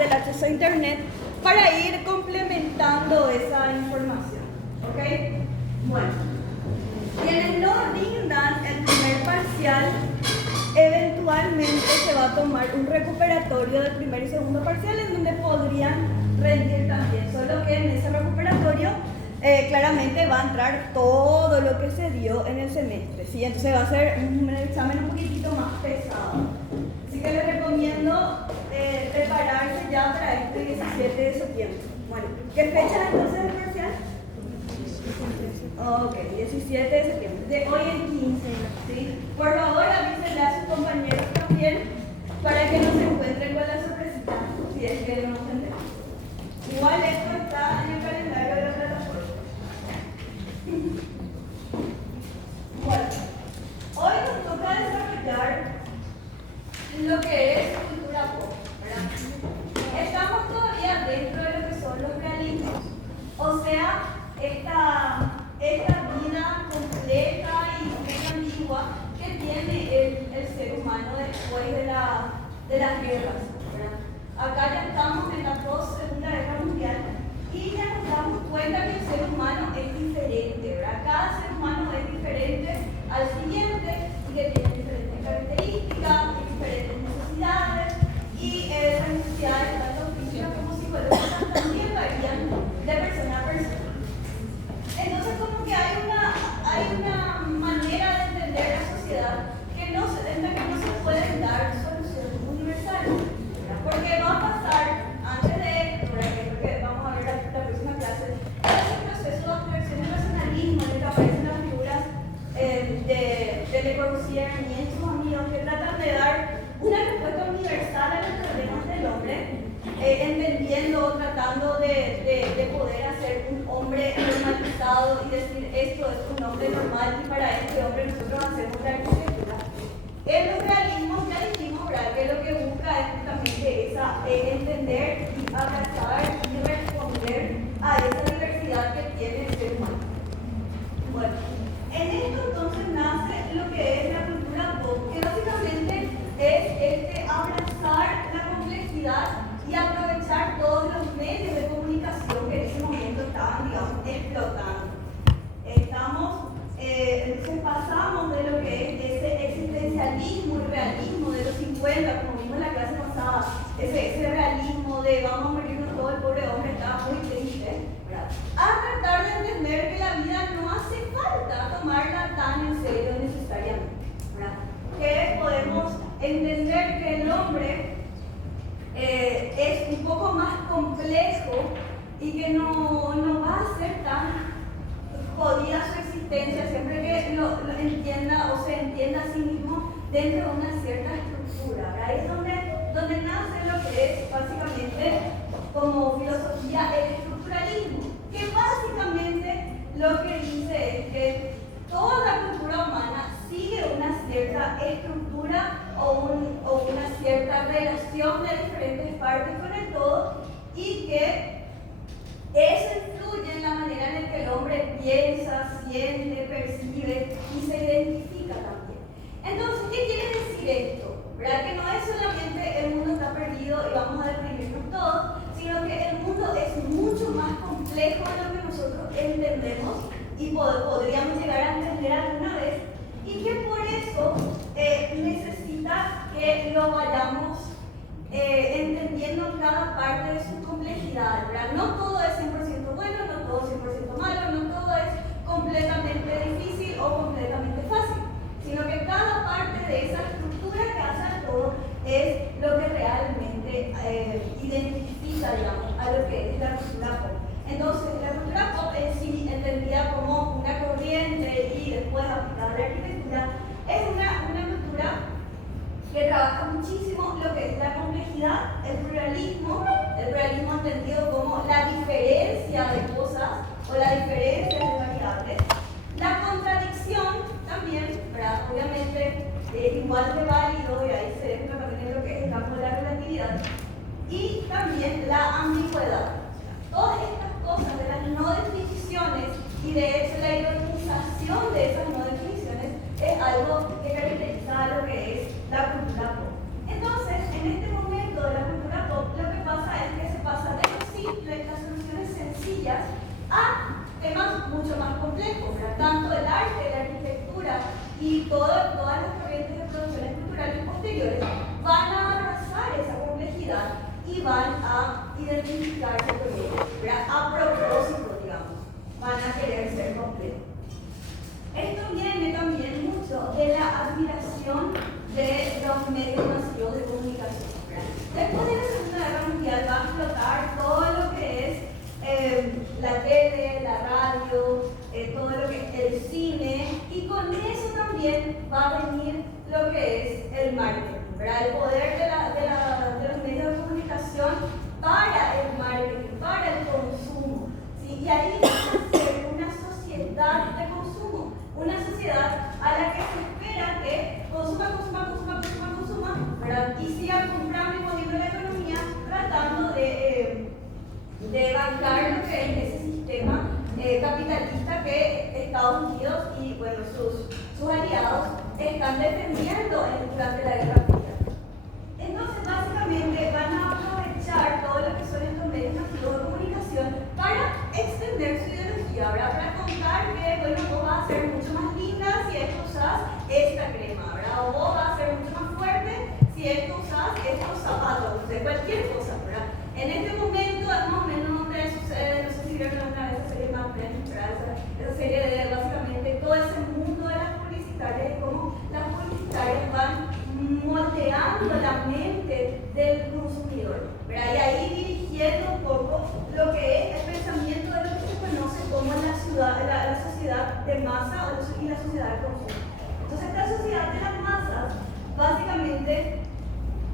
del acceso a Internet para ir complementando esa información. ¿Ok? Bueno, quienes no rindan el primer parcial, eventualmente se va a tomar un recuperatorio del primer y segundo parcial en donde podrían rendir también, solo que en ese recuperatorio claramente va a entrar todo lo que se dio en el semestre, ¿sí? Entonces va a ser un examen un poquitito más pesado. Así que les recomiendo prepararse ya para este 17 de septiembre. Bueno, ¿qué fecha es entonces el parcial? Ok, 17 de septiembre. De hoy en 15, ¿sí? Por favor, avísenle a sus compañeros también para que no se encuentren con la sorpresita, si es que no se enteran. Igual esto está en el calendario de la plataforma. Bueno, hoy nos toca desarrollar lo que es cultura pop, ¿verdad? Estamos todavía dentro de lo que son los realismos, o sea, esta vida compleja y muy ambigua que tiene el ser humano después de las guerras, ¿verdad? Acá ya estamos en la post-segunda guerra mundial y ya nos damos cuenta que el ser humano es diferente, ¿verdad? Cada ser humano es diferente al siguiente y que tiene diferentes características, diferentes necesidades y esas necesidades, tanto físicas como psicológicas, también varían de persona a persona. Entonces, como que hay una manera de entender la sociedad en la que no se pueden dar soluciones universales. Porque va a pasar, antes de esto, que vamos a ver la próxima clase, es un proceso de abstracción y racionalismo en el que aparecen las figuras de Le Corbusier y sus amigos que tratan de dar una respuesta universal a los problemas del hombre, entendiendo, tratando de poder hacer un hombre normalizado y decir esto es un hombre normal y para este hombre nosotros hacemos la arquitectura. En los realismos ya dijimos, ¿verdad?, que lo que busca es justamente entender, abrazar y responder a esa diversidad que tiene el ser humano. Bueno, en esto entonces nace lo que es la cultura pop, que básicamente es abrazar la complejidad y aprovechar todos los medios de comunicación que en ese momento estaban, digamos, explotando. Entonces pasamos de lo que es ese existencialismo y realismo de los 50, como vimos en la clase pasada, ese realismo de vamos a morirnos todo, el pobre hombre estaba muy triste, ¿verdad?, a tratar de entender que la vida no hace falta tomarla tan en serio necesariamente, ¿verdad?, que podemos entender que el hombre es un poco más complejo y que no va a ser tan jodida su existencia siempre que lo entienda o se entienda a sí mismo dentro de una cierta estructura. ¿Verdad? Ahí es donde nace lo que es básicamente como filosofía el estructuralismo, que básicamente lo que dice es que toda la cultura humana sigue una cierta estructura o una cierta relación de diferentes partes con el todo y que eso influye en la manera en la que el hombre piensa, siente, percibe y se identifica también. Entonces, ¿qué quiere decir esto? ¿Verdad? Que no es solamente el mundo está perdido y vamos a deprimirnos todos, sino que el mundo es mucho más complejo de lo que nosotros entendemos y podríamos llegar a entender alguna vez, y que por eso necesita que lo vayamos entendiendo cada parte de su complejidad, ¿verdad? No todo es 100% bueno, no todo es 100% malo, no todo es completamente difícil o completamente fácil, sino que cada parte de esa estructura que hace al todo es lo que realmente identifica, digamos, a lo que es la cultura pop. Entonces, la cultura pop en sí, entendida como una corriente y después aplicada a la arquitectura, es una cultura que trabaja muchísimo lo que es la complejidad, el pluralismo entendido como la diferencia de cosas o la diferencia de variables, la contradicción también, ¿verdad? Obviamente igual de válido, y ahí se entra también en lo que es el campo de la relatividad, y también la ambigüedad. Todas estas cosas de las no definiciones y de hecho la ironización de esas no definiciones es algo que caracteriza a lo que es la cultura pop. Entonces, en este momento de la cultura pop, lo que pasa Tanto el arte, la arquitectura y todas las corrientes de producciones culturales posteriores van a abrazar esa complejidad y van a identificarse con ella, ¿verdad? A propósito, digamos, van a querer ser complejos. Esto viene también mucho de la admiración de los medios masivos de comunicación, ¿verdad? Después de la Segunda Guerra Mundial va a explotar todo lo que es la tele, la radio, todo lo que es el cine, y con eso también va a venir lo que es el marketing, ¿verdad? El poder de los medios de comunicación para el marketing, para el consumo, ¿sí? Y ahí va a ser una sociedad de consumo, una sociedad a la que se espera que consuma, ¿verdad? Y siga comprando y moviendo la economía, tratando de bancar lo que es ese sistema capitalista que Estados Unidos y bueno, sus aliados están defendiendo durante la Guerra Fría. Entonces, básicamente van a aprovechar todo lo que son estos medios masivos de comunicación para extender su ideología, ¿verdad? Para contar que, bueno, vos vas a ser mucho más linda si es que usas esta crema, ¿verdad? O vos vas a ser mucho más fuerte si es que usas estos zapatos, o sea, cualquier cosa, ¿verdad? En este momento, más o menos donde sucede, no sé si vieron alguna vez esa serie Mad Men, esa serie de básicamente todo ese mundo de las publicitarias y cómo las publicitarias van moldeando la mente del consumidor, ¿verdad? Y ahí dirigiendo un poco lo que es el pensamiento de lo que se conoce como la sociedad de masa y la sociedad de consumo. Entonces, esta sociedad de las masas, básicamente,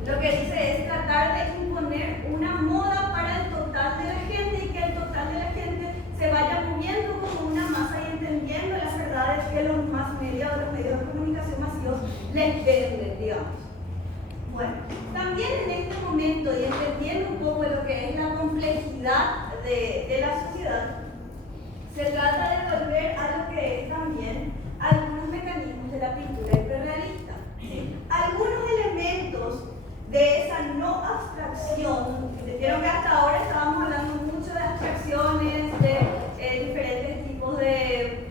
lo que dice es tratar de imponer una moda para el total de la gente y que el total de la gente se vaya moviendo como una masa y entendiendo las verdades que los más medios o los medios de comunicación masivos les venden, digamos. Bueno, también en este momento y entendiendo un poco lo que es la complejidad de la sociedad, se trata de volver a lo que es también algunos mecanismos de la pintura hiperrealista. Algunos elementos de esa no abstracción, vieron que hasta ahora estábamos hablando mucho de abstracciones, de diferentes tipos de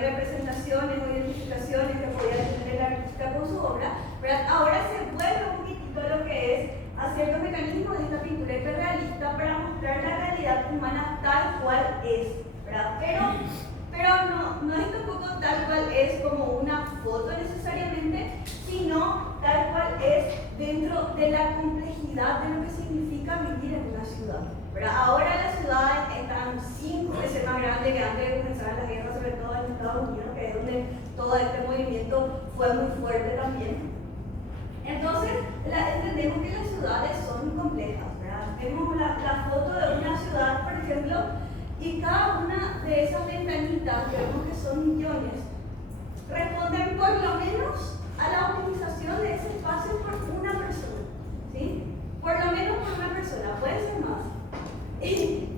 representaciones o identificaciones que podía tener el artista con su obra, ¿verdad? Ahora se vuelve un poquitito lo que es a ciertos mecanismos de esta pintura hiperrealista para mostrar la realidad humana tal cual es, ¿verdad? Pero no es tampoco tal cual es como una foto necesariamente, sino tal cual es dentro de la complejidad de lo que significa vivir en una ciudad, ¿verdad? Ahora las ciudades están 5 veces más grandes que antes de comenzar las guerras, sobre todo en Estados Unidos, que es donde todo este movimiento fue muy fuerte también. Entonces, entendemos que las ciudades son muy complejas, ¿verdad? Vemos la foto de una ciudad, por ejemplo, y cada una de esas ventanitas, que vemos que son millones, responden por lo menos a la optimización de ese espacio por una persona, ¿sí? Por lo menos por una persona, puede ser más.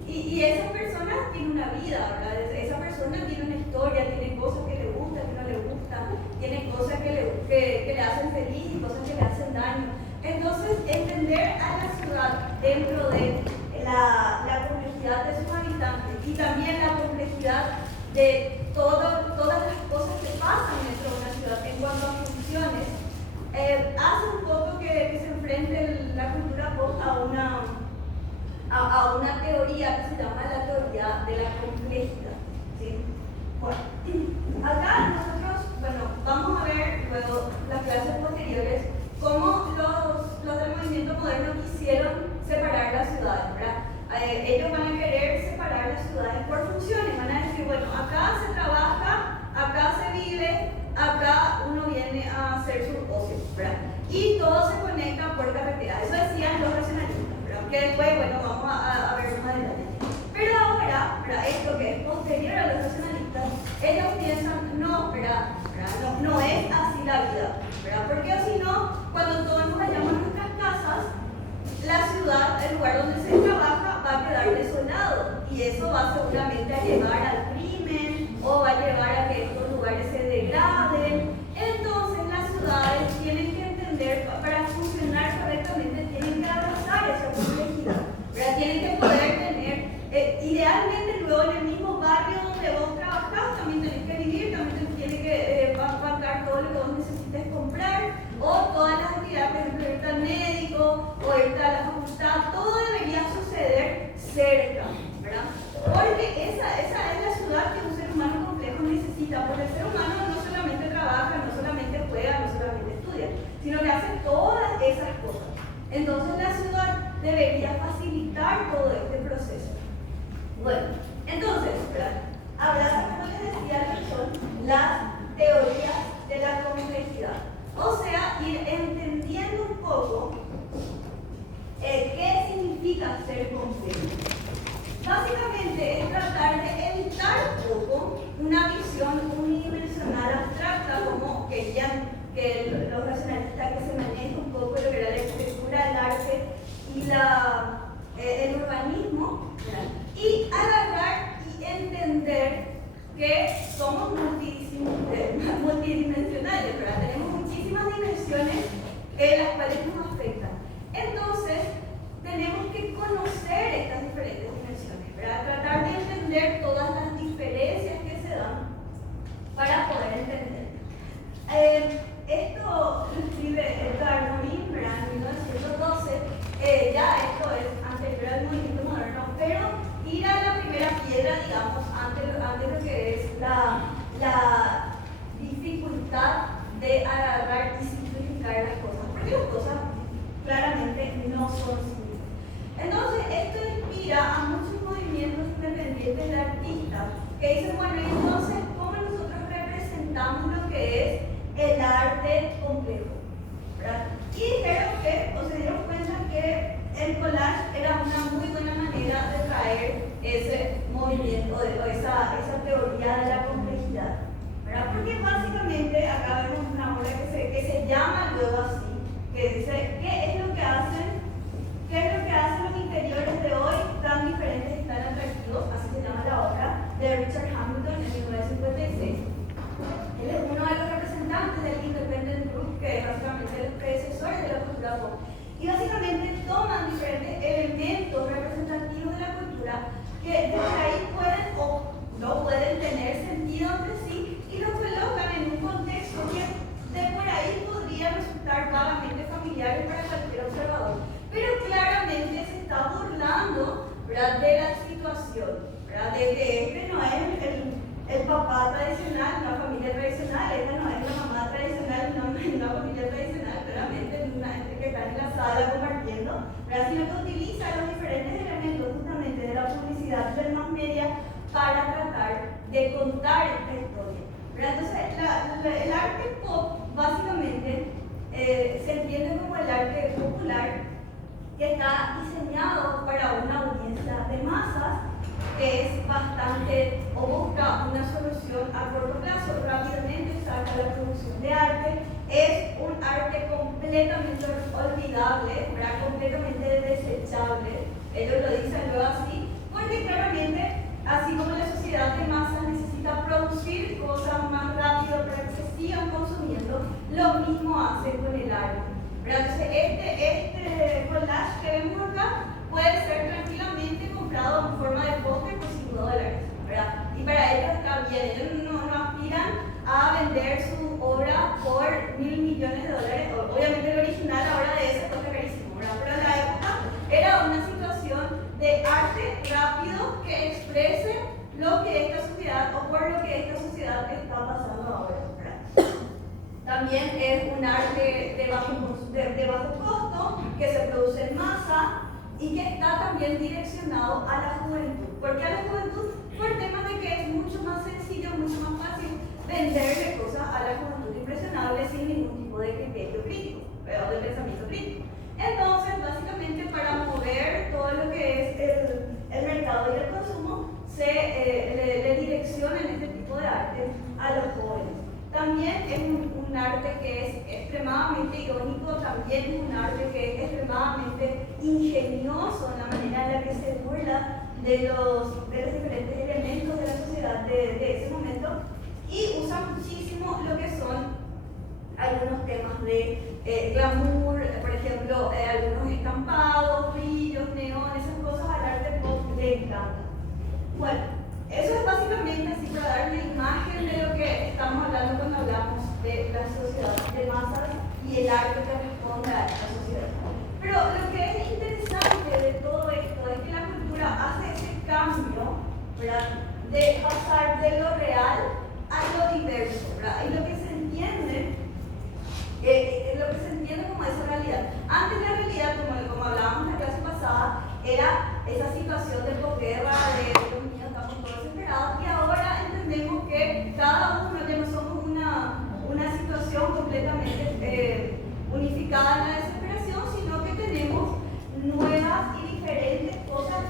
Y esa persona tiene una vida, ¿verdad? Esa persona tiene una historia, tiene cosas que le gustan, que no le gustan, tiene cosas que le hacen feliz y cosas que le hacen daño. Entonces, entender a la ciudad dentro de la complejidad de sus habitantes y también la complejidad de todas las cosas que pasan dentro de una ciudad en cuanto a funciones, hace un poco que se enfrente la cultura pop a una teoría que se llama la teoría de la complejidad, ¿sí? Bueno, acá nosotros, vamos a ver luego las clases posteriores cómo los del movimiento moderno quisieron separar las ciudades, ¿verdad? Ellos van a querer separar las ciudades por funciones, van a decir, bueno, acá se trabaja, acá se vive, acá uno viene a hacer su ocio, ¿verdad? Y todo se conecta por carretera. Eso decían los racionalistas, ¿verdad? Que después, vamos a ver más adelante. Pero ahora, ¿verdad? Esto que es posterior a los racionalistas, ellos piensan, no, ¿verdad? No es así la vida, ¿verdad? Porque si no, cuando todos nos vayamos a nuestras casas, la ciudad, el lugar donde se trabaja, va a quedar desolado. Y eso va seguramente a llevar al crimen o va a llevar a que estos lugares se degraden. Entonces, las ciudades tienen que entender, para funcionar correctamente, tienen que abrazar esa complejidad, ¿verdad? Tienen que poder tener, idealmente luego en el mismo barrio donde vos trabajás, también tenés Entonces la ciudad debería facilitar todo este proceso. Bueno, entonces, hablando, como les decía, que son las teorías de la complejidad. O sea, ir entendiendo un poco qué significa ser complejo. Básicamente es tratar de evitar un poco una visión unidimensional abstracta, como querían que los racionalistas, que se maneja un poco lo que era la arquitectura, el arte y el urbanismo, y agarrar y entender que somos multidimensionales, ¿verdad? Tenemos muchísimas dimensiones las cuales nos afectan. Entonces, tenemos que conocer estas diferentes dimensiones, ¿verdad? Tratar de entender todas las diferencias que se dan para poder entender. Esto lo escribe Edgar Morin, ¿verdad? En 1912. Ya esto es anterior al movimiento moderno, pero ir a la primera piedra, digamos, ante lo que es la dificultad de agarrar y simplificar las cosas, porque las cosas claramente no son simples. Entonces, esto inspira a muchos movimientos independientes de artistas que dicen, bueno, entonces, ¿cómo nosotros representamos lo que es el arte complejo? ¿Verdad? Y dijeron que, o se dieron cuenta que el collage era una muy buena manera de traer ese movimiento, o esa teoría de la complejidad, ¿verdad? Porque básicamente acá vemos una obra que se llama luego así, que dice, ¿qué es lo que hacen los interiores de hoy tan diferentes y tan atractivos? Así se llama la obra de Richard Hamilton en 1956. Él es uno de los representantes del Independent Group, que es básicamente los predecesores de la cultura pop. Y básicamente toman diferentes elementos representativos de la cultura que desde ahí pueden o no pueden tener sentido entre sí y los colocan en un contexto que de por ahí podría resultar vagamente familiar para cualquier observador. Pero claramente se está burlando, ¿verdad?, de la situación, ¿verdad?, de que este no es el papá tradicional, una familia tradicional, esta no es la mamá tradicional, una familia tradicional, claramente una gente que está en la sala compartiendo, ¿verdad?, sino que utiliza los diferentes elementos justamente de la publicidad y del mass media para tratar de contar esta historia, ¿verdad? Entonces, el arte pop básicamente se entiende como el arte popular que está diseñado para una audiencia de masas, que es bastante, o busca una solución a corto plazo, rápidamente saca la producción de arte, es un arte completamente olvidable, ¿verdad?, completamente desechable. Ellos lo dicen luego así, porque claramente, así como la sociedad de masas necesita producir cosas más rápido para que se sigan consumiendo, lo mismo hacen con el arte. Entonces, este collage que vemos acá puede ser tranquilamente comprado en forma de póster por $5, ¿verdad? Y para ellos está bien, ellos no aspiran a vender su obra por $1.000 millones. Obviamente el original ahora de ese cuesta carísimo, ¿verdad? Pero en la época era una situación de arte rápido que exprese lo que esta sociedad, o por lo que esta sociedad está pasando ahora, ¿verdad? También es un arte de bajo costo, que se produce en masa y que está también direccionado a la juventud. ¿Por qué a la juventud? Por el tema de que es mucho más sencillo, mucho más fácil venderle cosas a la juventud impresionable sin ningún tipo de criterio crítico, o de pensamiento crítico. Entonces, básicamente, para mover todo lo que es el mercado y el consumo, le direccionan este tipo de arte a los jóvenes. También es un arte que es extremadamente irónico, también es un arte que es extremadamente ingenioso en la manera en la que se burla de los diferentes elementos de la sociedad de ese momento, y usa muchísimo lo que son algunos temas de glamour, por ejemplo, algunos estampados, brillos, neón, esas cosas al arte pop le encanta. Bueno, eso es básicamente así para dar una imagen de lo que estamos hablando cuando hablamos de la sociedad de masas y el arte que responde a esta sociedad. Pero lo que es interesante de todo esto es que la cultura hace ese cambio, ¿verdad?, de pasar de lo real a lo diverso, ¿verdad? Y lo que se entiende como esa realidad. Antes la realidad tomaba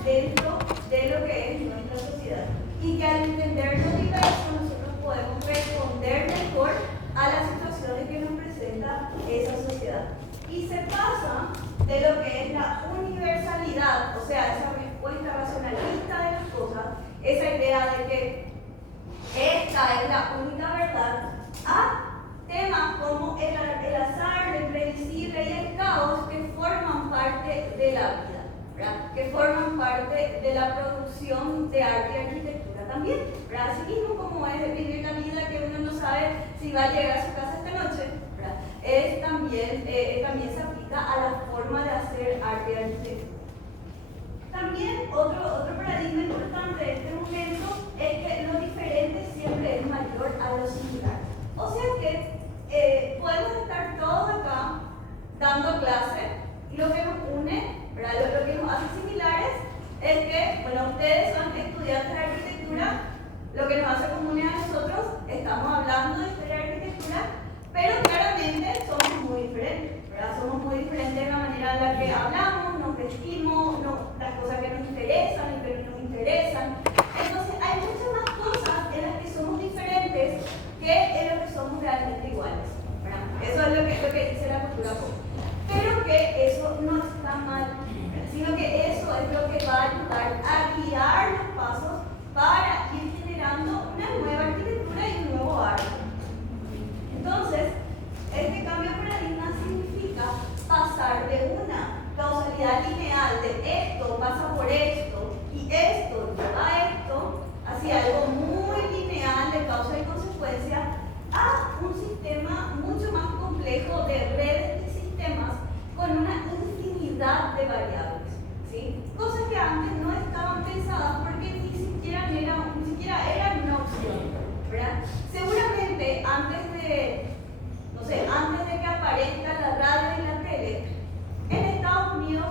dentro de lo que es nuestra sociedad. Y que al entender lo diverso nosotros podemos responder mejor a las situaciones que nos presenta esa sociedad. Y se pasa de lo que es la universalidad, o sea, esa respuesta racionalista de las cosas, esa idea de que esta es la única verdad, a temas como el azar, lo imprevisible y el caos que forman parte de la vida, ¿verdad? Que forman parte de la producción de arte y arquitectura también, ¿verdad? Así mismo como es vivir la vida que uno no sabe si va a llegar a su casa esta noche, ¿verdad? También se aplica a la forma de hacer arte y arquitectura. También otro paradigma importante de este momento es que lo diferente siempre es mayor a lo similar. O sea que podemos estar todos acá dando clase y lo que nos une, ¿verdad? Lo que nos hace similares es que, bueno, ustedes son estudiantes de arquitectura, lo que nos hace comunes a nosotros, estamos hablando de historia de arquitectura, pero claramente somos muy diferentes, ¿verdad? Somos muy diferentes en la manera en la que hablamos, nos vestimos, las cosas que nos interesan y que no nos interesan. Entonces, hay muchas más cosas en las que somos diferentes que en lo que somos realmente iguales, ¿verdad? Eso es lo que dice la cultura pop. Pero que eso no está mal, ¿verdad? Sino que eso es lo que va a ayudar a guiar los pasos para ir generando una nueva arquitectura y un nuevo arte. Entonces, este cambio de paradigma significa pasar de una causalidad lineal de esto pasa por esto y esto lleva a esto hacia algo muy lineal de causa y consecuencia a un sistema mucho más complejo de redes de sistemas con una infinidad de variables, ¿sí? Cosas que antes no estaban pensadas porque ni siquiera eran una opción, ¿verdad? Seguramente antes de que aparezca la radio y la tele, en Estados Unidos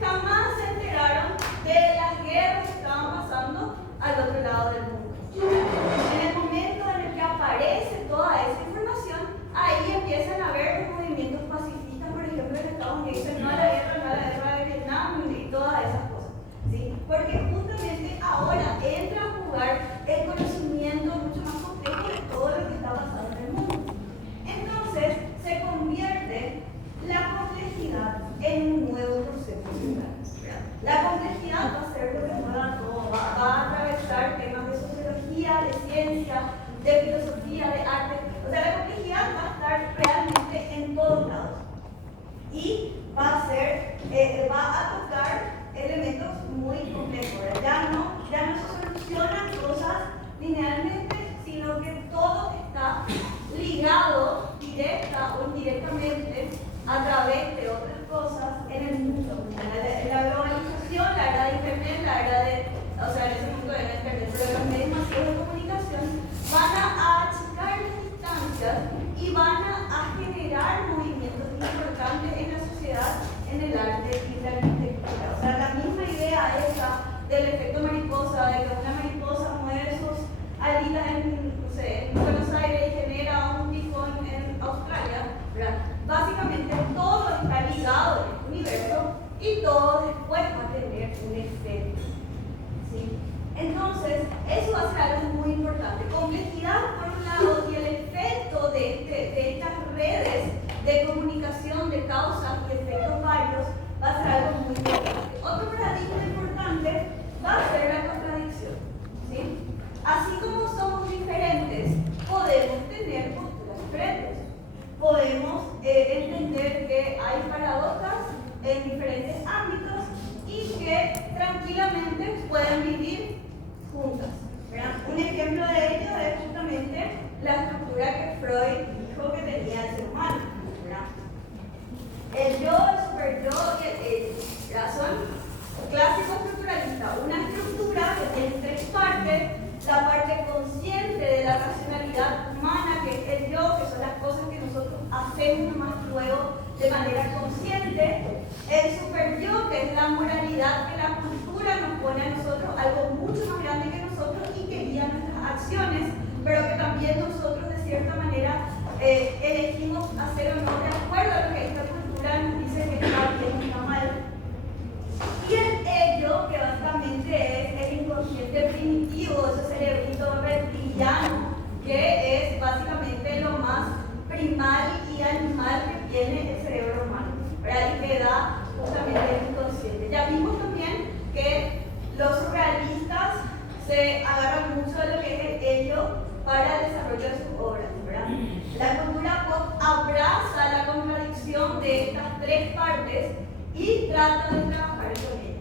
jamás se enteraron de las guerras que estaban pasando al otro lado del mundo. En el momento en el que aparece toda esa información, ahí empiezan a haber los movimientos pacifistas, por ejemplo, en Estados Unidos, dicen no a la guerra de Vietnam y todas esas cosas, ¿sí? Porque justamente ahora entra a jugar el conocimiento mucho más complejo de todo lo que está pasando en el mundo. Entonces, se convierte la complejidad en un nuevo concepto central. La complejidad va a ser lo que mueva todo, va a atravesar temas de sociología, de ciencia, de filosofía, de arte. O sea, la complejidad va a estar realmente en todos lados. Y va a tocar elementos muy complejos. Ya no se solucionan cosas linealmente, sino que todo está ligado directa o indirectamente a través de otras cosas en el mundo. La globalización, la era de internet, en ese mundo era internet, pero los medios masivos de comunicación van a achicar las distancias y van a generar movimientos importantes en la sociedad, en el arte y la arquitectura. O sea, la misma idea esa del efecto mariposa, de que una mariposa mueve sus alitas en Buenos Aires y genera un tifón en Australia, ¿verdad? Básicamente todo está ligado en el universo y todo después va a tener un efecto, ¿sí? Entonces, eso va a ser algo muy importante. Complejidad por un lado y el efecto de estas redes de comunicación de causas y efectos varios va a ser algo muy importante. Otro paradigma importante va a ser la contradicción, ¿sí? Así como somos diferentes, podemos tener posturas diferentes. Podemos entender que hay paradojas en diferentes ámbitos y que tranquilamente pueden vivir juntas, ¿verdad? Un ejemplo de ello es justamente la estructura que Freud dijo que tenía el ser humano, ¿verdad? El yo, el superyo y el ello, ¿verdad? Son clásico estructuralista, una estructura que tiene tres partes: la parte consciente de la racionalidad humana, que es el yo, que son las cosas que nosotros hacemos más luego de manera consciente; el superyo, que es la moralidad que la cultura nos pone a nosotros, algo mucho más grande que nosotros y que guía nuestras acciones, pero que también nosotros de cierta manera elegimos hacer o no de acuerdo a lo que esta cultura nos dice que está bien o está mal. Y el ello, que básicamente primitivo, ese cerebrito reptiliano, que es básicamente lo más primal y animal que tiene el cerebro humano, ¿verdad? Y que da justamente el inconsciente. Ya vimos también que los surrealistas se agarran mucho de lo que es el ello para el desarrollo de sus obras, ¿verdad? La cultura pop abraza la contradicción de estas tres partes y trata de trabajar con ellas.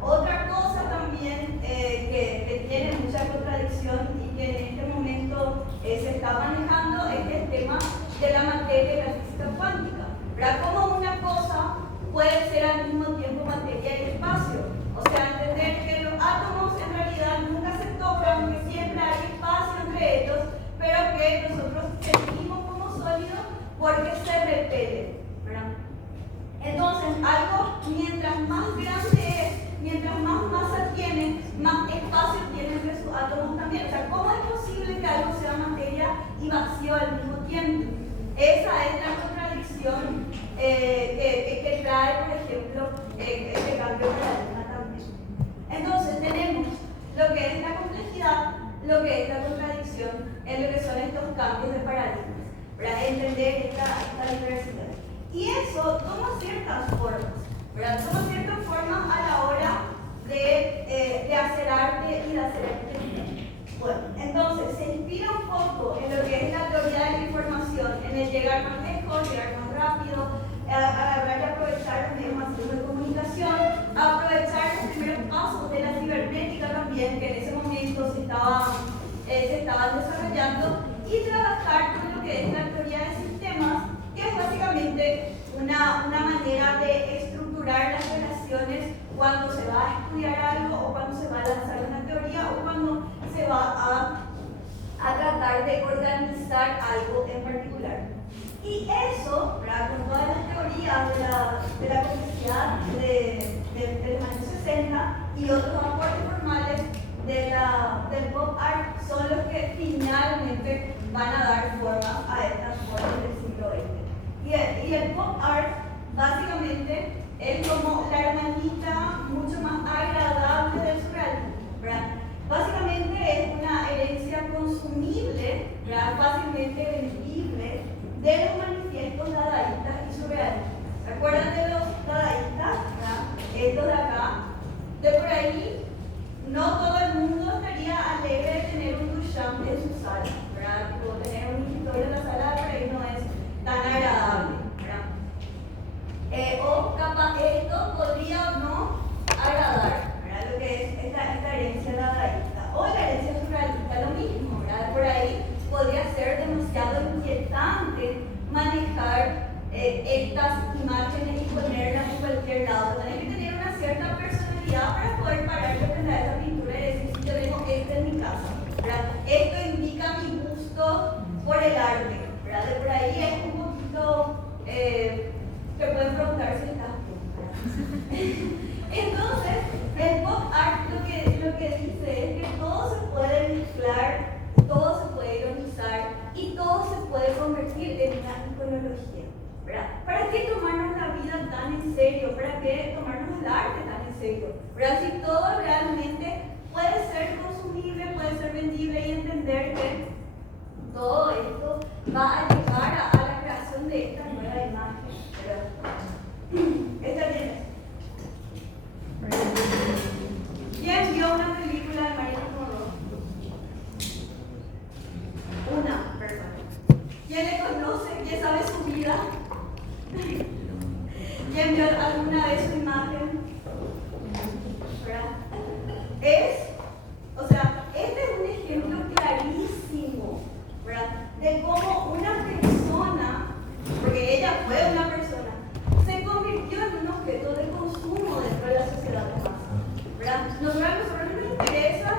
Otra cosa también que tiene mucha contradicción y que en este momento se está manejando es el tema de la materia y la física cuántica, ¿verdad? Como una cosa puede ser al mismo tiempo materia y espacio. O sea, entender que los átomos en realidad nunca se tocan, que siempre hay espacio entre ellos, pero que nosotros sentimos como sólidos porque se repelen, ¿verdad? Entonces, algo mientras más grande es, mientras más masa tiene, más espacio tiene entre sus átomos también. O sea, ¿cómo es posible que algo sea materia y vacío al mismo tiempo? Esa es la contradicción que trae, por ejemplo, este cambio de paradigma también. Entonces, tenemos lo que es la complejidad, lo que es la contradicción en lo que son estos cambios de paradigmas, para entender esta diversidad. Y eso toma ciertas formas, ¿verdad? Toma ciertas formas a la hora de hacer arte y de hacer arquitectura. Bueno, entonces se inspira un poco en lo que es la teoría de la información, en el llegar más lejos, llegar más rápido, agarrar y aprovechar los medios masivos de comunicación, aprovechar los primeros pasos de la cibernética también, que en ese momento se estaban desarrollando, y trabajar con lo que es la teoría de sistemas, que es básicamente una manera de estructurar las relaciones cuando se va a estudiar algo o cuando se va a lanzar una teoría o cuando se va a tratar de organizar algo en particular. Y eso, ¿verdad? Con todas las teorías de la complejidad de los años 60 y otros aportes formales del pop art son los que finalmente van a dar forma a estas formas del siglo XX. Y el pop art básicamente es como la hermanita mucho más agradable del surrealismo, ¿verdad? Básicamente es una herencia consumible, ¿verdad? Fácilmente vendible de los manifiestos dadaístas y surrealistas. ¿Se acuerdan de los dadaístas? ¿Verdad? Estos de acá. De por ahí, no todo el mundo estaría alegre de tener un Duchamp en su sala, ¿verdad? Tipo, tener un escritorio en la sala por ahí no es tan agradable, ¿verdad? O capaz esto podría o no agradar, ¿verdad? Lo que es esta herencia dadaísta o la herencia surrealista, lo mismo, ¿verdad? Por ahí podría ser demasiado inquietante manejar estas imágenes y ponerlas en cualquier lado. Tienes que tener una cierta personalidad para poder pararte frente a esa pintura y decir, si yo tengo esto en mi casa, ¿verdad? Esto indica mi gusto por el arte, ¿verdad? De por ahí es un poquito, te pueden preguntar si estás bien. Entonces, el pop art lo que dice es que todo se puede mezclar, todo se puede ironizar y todo se puede convertir en una iconología, ¿verdad? ¿Para qué tomarnos la vida tan en serio? ¿Para qué tomarnos el arte tan en serio? ¿Verdad? Si todo realmente puede ser consumible, puede ser vendible y entender que todo esto va a llevar a la creación de esta nueva imagen, ¿verdad? ¿Está bien? ¿Quién vio una película de Marilyn Monroe? Una persona. ¿Quién le conoce? ¿Quién sabe su vida? ¿Quién vio alguna vez su imagen? ¿Verdad? Este es un ejemplo clarísimo, ¿verdad? De cómo una persona, porque ella fue una persona, se convirtió en un objeto de consumo dentro de la sociedad de masa, ¿verdad? Nosotros nos interesa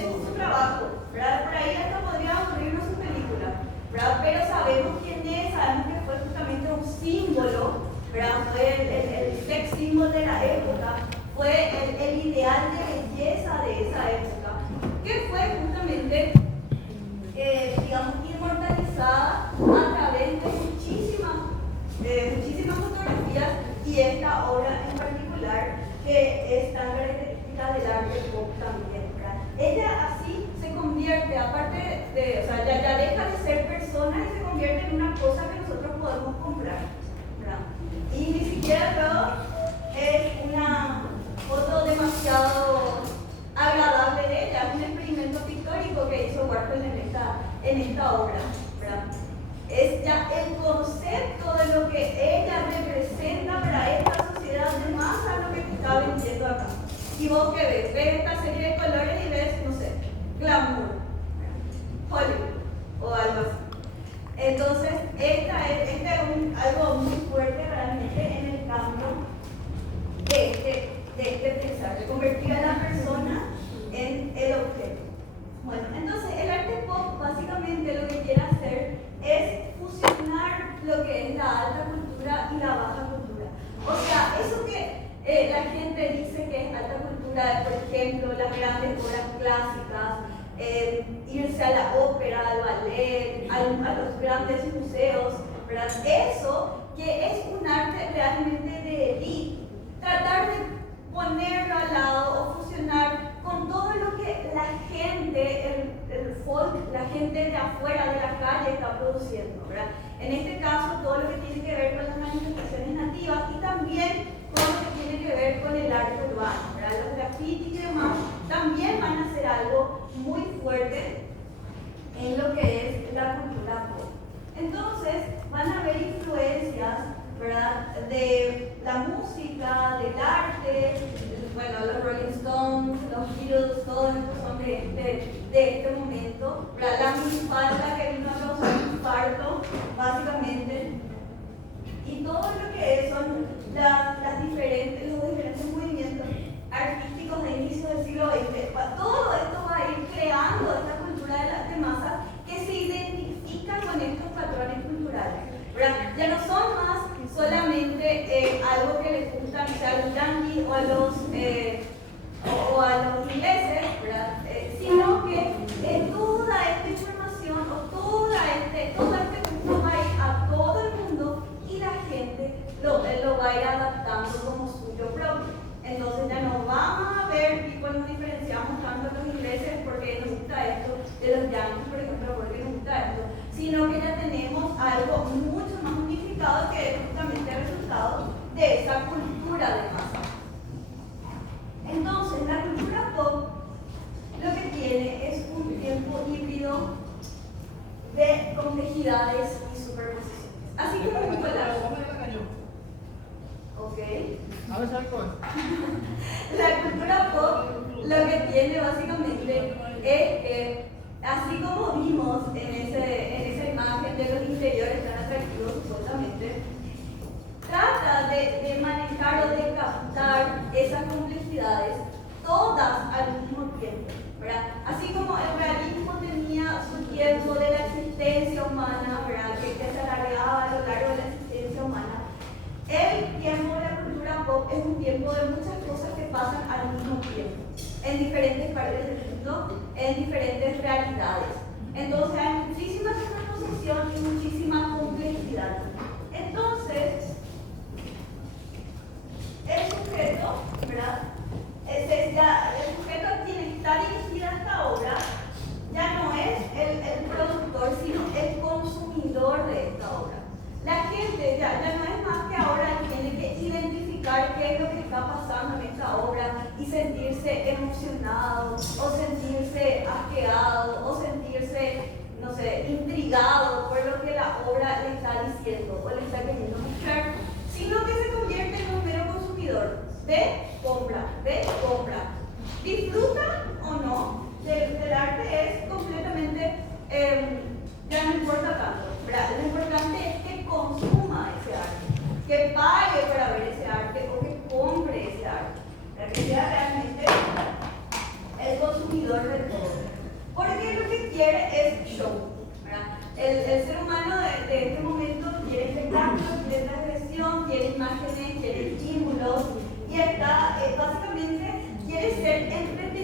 su trabajo, ¿verdad? Por ahí hasta podría aburrirnos su película, ¿verdad? Pero sabemos quién es, sabemos que fue justamente un símbolo, ¿verdad? Fue el sex symbol de la época, fue el ideal de belleza de esa época, que fue justamente, digamos, inmortalizada a través de muchísimas fotografías y esta obra en particular, que es tan característica del arte pop también. ella así se convierte, aparte de, o sea, ya deja de ser persona y se convierte en una cosa que nosotros podemos comprar, ¿verdad? Y ni siquiera luego es una foto demasiado agradable de ella, es un experimento pictórico que hizo Warhol en esta obra, ¿verdad? Es ya el concepto de lo que ella representa para esta sociedad de masa lo que te está vendiendo acá. Y vos que ves esta serie de colores y ves, no sé, glamour, Hollywood o algo así. Entonces, este es algo muy fuerte realmente en el cambio de este pensar, de convertir a la persona en el objeto. Bueno, entonces el arte pop básicamente lo que quiere hacer es fusionar lo que es la alta cultura y la baja cultura. O sea, eso que la gente dice que es alta cultura, por ejemplo, las grandes obras clásicas, irse a la ópera, al ballet, a los grandes museos, ¿verdad? Eso que es un arte realmente de élite, tratar de ponerlo al lado o fusionar con todo lo que la gente, el folk, la gente de afuera de la calle está produciendo, ¿verdad? En este caso, todo lo que tiene que ver con las manifestaciones nativas y también todo lo que tiene que ver con el arte urbano, ¿verdad? Los grafitis y demás también van a ser algo muy fuerte en lo que es la cultura pop. Entonces, van a haber influencias, ¿verdad? De la música, del arte, bueno, los Rolling Stones, los Beatles, todos estos son de este momento, ¿verdad? La minifalda que vino a causar un infarto, básicamente, y todo lo que son los diferentes movimientos artísticos de inicio del siglo XX. Todo esto va a ir creando esta cultura de masas que se identifica con estos patrones culturales, ¿verdad? Ya no son más solamente algo que les gusta a los yanquis o a los ingleses, ¿verdad? Sino que toda esta información o todo este mundo va a ir a todo el mundo y la gente lo va a ir adaptando como suyo propio. Entonces ya no vamos a ver, tipo, nos diferenciamos tanto de los ingleses porque nos gusta esto, de los yanquis, por ejemplo, porque nos gusta esto, sino que ya tenemos algo mucho más unificado que es justamente el resultado de esa cultura de masa. Entonces, la cultura pop lo que tiene es un tiempo híbrido de complejidades y superposiciones. Así como un colapso. Ok. La cultura pop lo que tiene básicamente es que, así como vimos en esa imagen de los interiores tan atractivos supuestamente, trata de manejar o de captar esas complejidades todas al mismo tiempo, ¿verdad? Así como el realismo tenía su tiempo de la existencia humana, ¿verdad? Que se alargaba a lo largo de la existencia humana, el tiempo de la cultura pop es un tiempo de muchas cosas que pasan al mismo tiempo, en diferentes partes del mundo, en diferentes realidades. Entonces hay muchísima superposición y muchísima complejidad. Entonces, el sujeto, ¿verdad? El sujeto a quien está dirigida esta obra ya no es el productor, sino el consumidor de esta obra. La gente ya no es más que ahora tiene que identificar qué es lo que está pasando en esta obra y sentirse emocionado, o sentirse asqueado, o sentirse, no sé, intrigado por lo que la obra le está diciendo o le está queriendo mostrar, sino que se convierte en un mero consumidor. Ve, compra, disfruta o no del arte es completamente, ya no importa tanto, ¿verdad? Lo importante es que consuma ese arte, que pague para ver ese arte o que compre ese arte, para que sea realmente el consumidor de todo. Porque lo que quiere es show, ¿verdad? El ser humano de este momento quiere espectáculos, quiere transgresión, quiere imágenes, quiere estímulos y está, básicamente quiere ser entretenido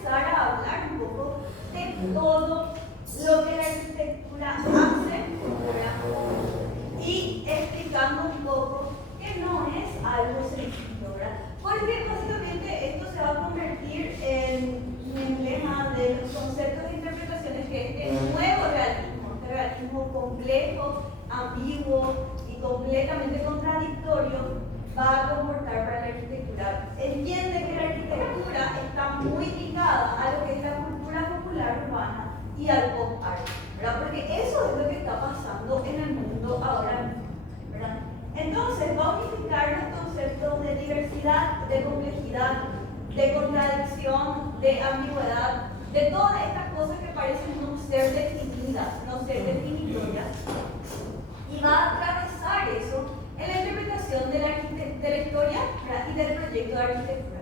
empezar a hablar un poco de todo lo que la arquitectura hace, ¿verdad? Y explicando un poco que no es algo sencillo, ¿verdad? Porque básicamente esto se va a convertir en un emblema de los conceptos de interpretaciones que es el nuevo realismo, este realismo complejo, ambiguo y completamente contradictorio va a comportar para la arquitectura. Entiende que la arquitectura está muy ligada a lo que es la cultura popular urbana y al pop art, ¿verdad? Porque eso es lo que está pasando en el mundo ahora mismo, ¿verdad? Entonces va a unificar los conceptos de diversidad, de complejidad, de contradicción, de ambigüedad, de todas estas cosas que parecen no ser definidas, no ser definitorias, y va a atravesar eso en la interpretación de la historia, ¿verdad? Y del proyecto de arquitectura.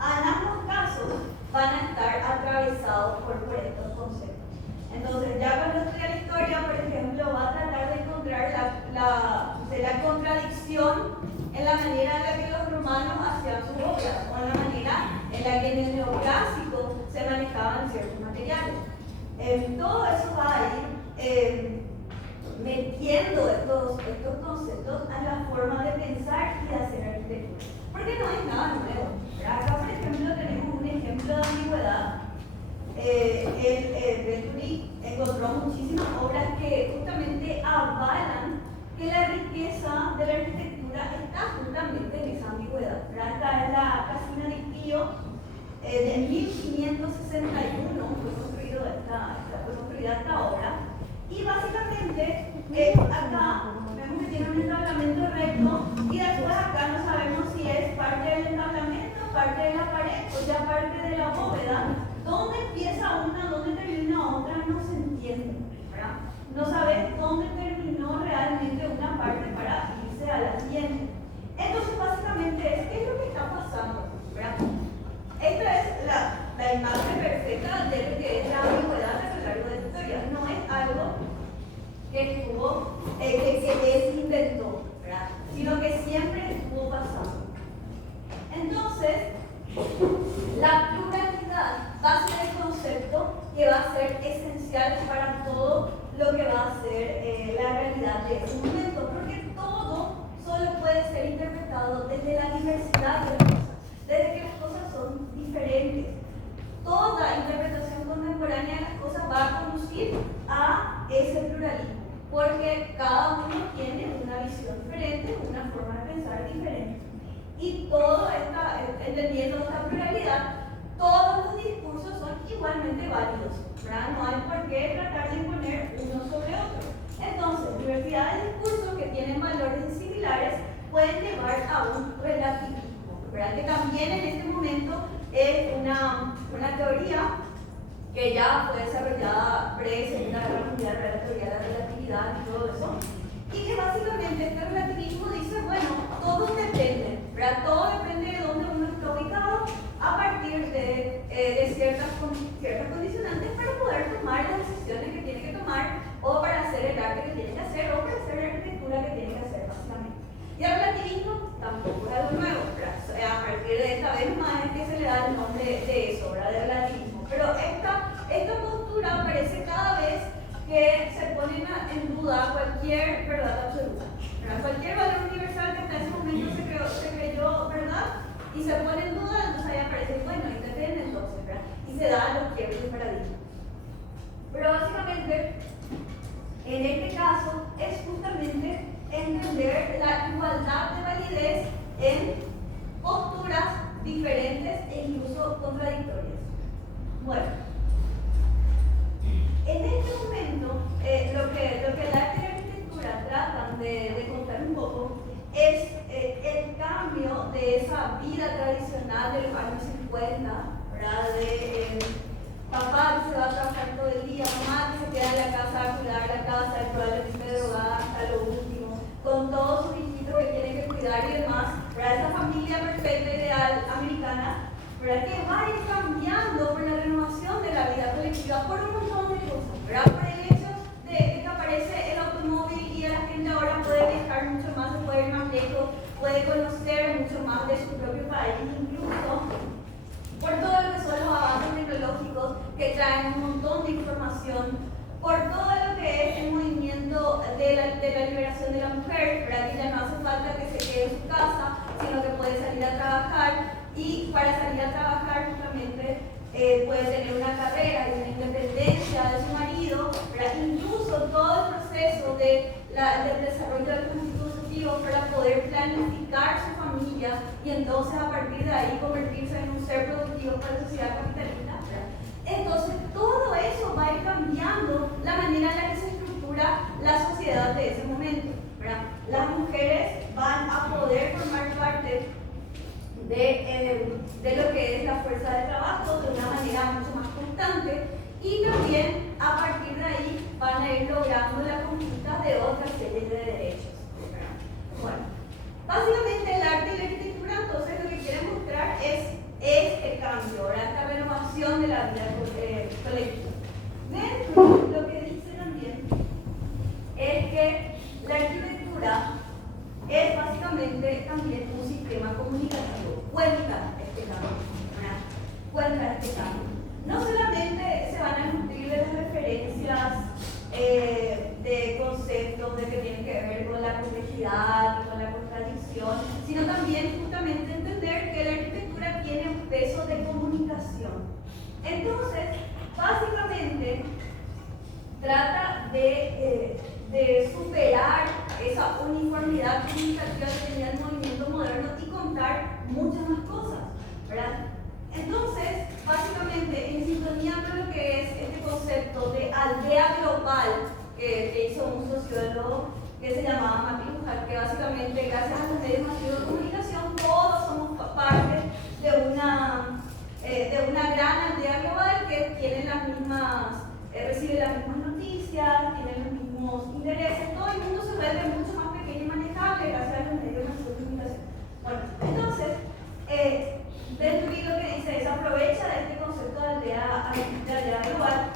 En ambos casos van a estar atravesados por estos conceptos. Entonces, ya cuando estudia la historia, por ejemplo, va a tratar de encontrar la contradicción en la manera en la que los romanos hacían sus obras, o en la manera en la que en el neoclásico se manejaban ciertos materiales. Todo eso va a ir metiendo estos conceptos a la forma de pensar y de hacer arquitectura. Porque no es nada nuevo, ¿verdad? Acá, por ejemplo, tenemos un ejemplo de ambigüedad. Venturi encontró muchísimas obras que justamente avalan que la riqueza de la arquitectura está justamente en esa ambigüedad. Acá es la Casina de Pío de 1561 fue construida esta obra. Y básicamente, acá vemos que tiene un entablamento recto y después acá no sabemos si es parte del entablamento, parte de la pared o ya parte de la bóveda. ¿Dónde empieza una, dónde termina otra? No se entiende, ¿verdad? No sabes dónde terminó realmente una parte para irse a la siguiente. Entonces, básicamente, ¿qué es lo que está pasando? ¿Verdad? Esta es la imagen perfecta de lo que es la ambigüedad a lo largo de la historia. No es algo que estuvo, que se inventó, ¿verdad? Sino que siempre estuvo pasando. Entonces, la pluralidad va a ser el concepto que va a ser esencial para todo lo que va a ser la realidad de ese momento, porque todo solo puede ser interpretado desde la diversidad de las cosas, desde que las cosas son diferentes. Toda interpretación contemporánea de las cosas va a conducir a ese pluralismo, porque cada uno tiene una visión diferente, una forma de pensar diferente. Y entendiendo esta pluralidad, todos los discursos son igualmente válidos, ¿verdad? No hay por qué tratar de imponer uno sobre otro. Entonces, diversidad de discursos que tienen valores similares pueden llevar a un relativismo, ¿verdad? Que también en este momento es una teoría que ya fue desarrollada pre-Segunda Guerra Mundial, la teoría de la relatividad y todo eso. Y que básicamente este relativismo dice, bueno, todo depende, ¿verdad? Todo depende de dónde uno está ubicado a partir de ciertas condicionantes para poder tomar las decisiones que tiene que tomar o para hacer el arte que tiene que hacer o para hacer la arquitectura que tiene que hacer, básicamente. Y el relativismo tampoco es algo nuevo, ¿verdad? A partir de esta vez más es que se le da el nombre de eso, ¿verdad? De relativismo. Pero esta postura aparece cada vez que se pone en duda cualquier verdad absoluta, ¿verdad? Cualquier valor universal que hasta ese momento se creyó verdad y se pone en duda, entonces ahí aparece, bueno, y depende entonces, ¿verdad? Y se da los quiebres de paradigma. Pero básicamente, en este caso, es justamente entender la igualdad de validez en posturas diferentes e incluso contradictorias. Bueno, en este momento, lo que el arte y la arquitectura tratan de contar un poco es el cambio de esa vida tradicional de los años 50, ¿verdad? De papá que se va a trabajar todo el día, mamá que se queda en la casa a cuidar la casa, probablemente drogada hasta lo último, con todos sus hijitos que tienen que cuidar y demás, ¿verdad? Esa familia perfecta, ideal, americana, ¿verdad? Que va a ir cambiando por la renovación de la vida colectiva, por un montón de cosas, ¿verdad? Por el hecho de que aparece el automóvil y la gente ahora puede viajar mucho más, se puede ir más lejos, puede conocer mucho más de su propio país, incluso por todo lo que son los avances tecnológicos que traen un montón de información por todo lo que es el movimiento de la liberación de la mujer, ¿verdad? Que ya no hace falta que se quede en su casa, sino que puede salir a trabajar, y para salir a trabajar justamente puede tener una carrera y una independencia de su marido, ¿verdad? Incluso todo el proceso del desarrollo del constitutivo para poder planificar su familia y entonces a partir de ahí convertirse en un ser productivo para la sociedad capitalista, ¿verdad? Entonces todo eso va a ir cambiando la manera en la que se estructura la sociedad de ese momento, ¿verdad? Las mujeres van a poder formar parte de lo que es la fuerza de trabajo de una manera mucho más constante, y también a partir de ahí van a ir logrando la conquista de otras series de derechos, ¿verdad? Bueno, básicamente el arte y la arquitectura entonces lo que quiere mostrar es este cambio, ¿verdad? Esta renovación de la vida colectiva. Dentro lo que dice también es que la arquitectura es básicamente también un sistema comunicativo. Cuenta este cambio, ¿verdad? Cuenta este cambio. No solamente se van a nutrir de las referencias de conceptos de que tienen que ver con la complejidad y con la contradicción, sino también justamente entender que la arquitectura tiene un peso de comunicación. Entonces, básicamente, trata de superar esa uniformidad comunicativa que tenía el movimiento moderno y contar muchas más cosas, ¿verdad? Entonces, básicamente, en sintonía con lo que es este concepto de aldea global que hizo un sociólogo que se llamaba McLuhan, que básicamente, gracias a los medios masivos de comunicación, todos somos parte de una gran aldea global que tiene las mismas, recibe las mismas noticias, tiene los mismos intereses, todo el mundo se vuelve mucho más pequeño y manejable gracias a los medios masivos de comunicación. Bueno, entonces, Venturi lo que dice es aprovecha de este concepto de aldea global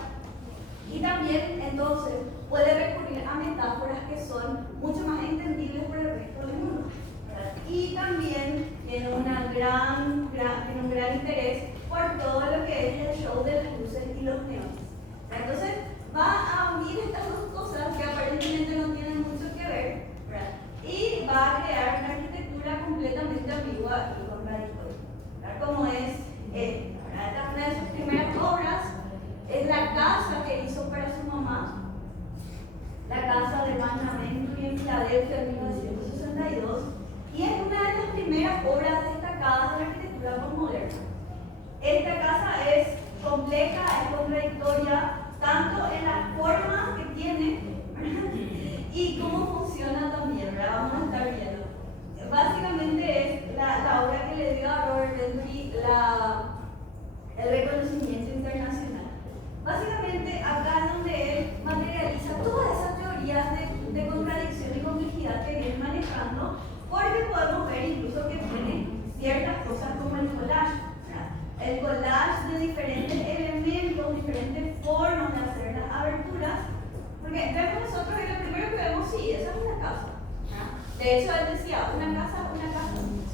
y también entonces puede recurrir a metáforas que son mucho más entendibles por el resto del mundo, ¿verdad? Y también tiene un gran interés por todo lo que es el show de las luces y los neones. Entonces va a unir estas dos cosas que aparentemente no tienen mucho que ver, ¿verdad? Y va a crear una arquitectura completamente ambigua y contradictoria, ¿verdad? Como es ¿verdad? Una de sus primeras obras es la casa que hizo para su mamá, la casa de Magna Venturi en Filadelfia en 1962, y es una de las primeras obras destacadas de la arquitectura postmoderna. Esta casa es compleja, es contradictoria, tanto en las formas que tiene y cómo funciona también, ¿verdad? Vamos a estar viendo. Básicamente es la obra que le dio a Robert Venturi el reconocimiento internacional. Básicamente acá es donde él materializa todas esas teorías de contradicción y complejidad que viene manejando, porque podemos ver incluso que tiene ciertas cosas como el collage, ¿verdad? El collage de diferentes elementos, diferentes formas de hacer las aberturas, porque vemos nosotros que lo primero que vemos, sí, esa es una casa, ¿verdad? De hecho, él decía, una casa,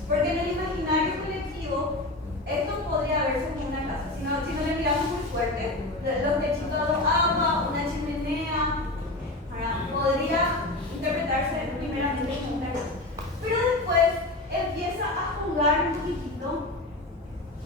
porque en el imaginario colectivo esto podría verse como una casa, si no le miramos muy fuerte, los techitos de agua, una chimenea, ¿verdad? Podría interpretarse primeramente como una casa. Pero después empieza a jugar un poquitito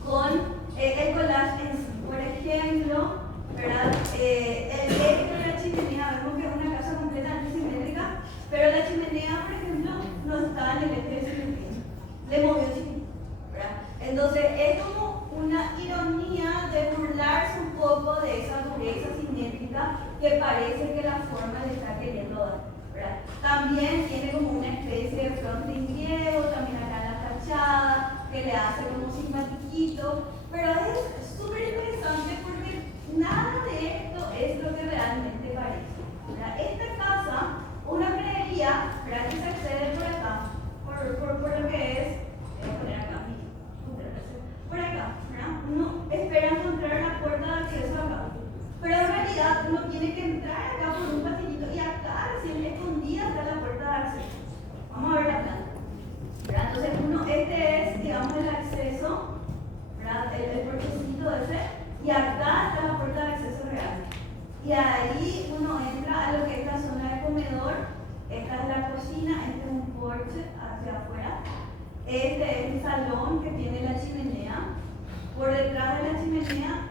con el collage en sí. Por ejemplo, ¿verdad? El eje de la chimenea, vemos que es una casa completamente simétrica, pero la chimenea, por ejemplo, no está en el eje de simetría, le movió chiquitito, ¿verdad? Entonces es como una ironía de burlarse un poco de esa dureza simétrica que parece que la forma le está queriendo dar, ¿verdad? También tiene como una especie de fronting griego, también acá en la fachada, que le hace como simpatiquito, pero es súper interesante porque nada de esto es lo que realmente parece, ¿verdad? Esta casa, una creería, ¿verdad? Que se accede por acá, por lo que es, voy a poner acá, por acá, ¿verdad? Uno espera encontrar la puerta de acceso acá, pero en realidad uno tiene que entrar acá por un pasillito y acá recién escondida está la puerta de acceso. Vamos a ver la planta, ¿verdad? Entonces este es, digamos, el acceso, ¿verdad? El puertecito ese, y acá está la puerta Y ahí uno entra a lo que es la zona de comedor. Esta es la cocina, este es un porche hacia afuera. Este es el salón que tiene la chimenea. Por detrás de la chimenea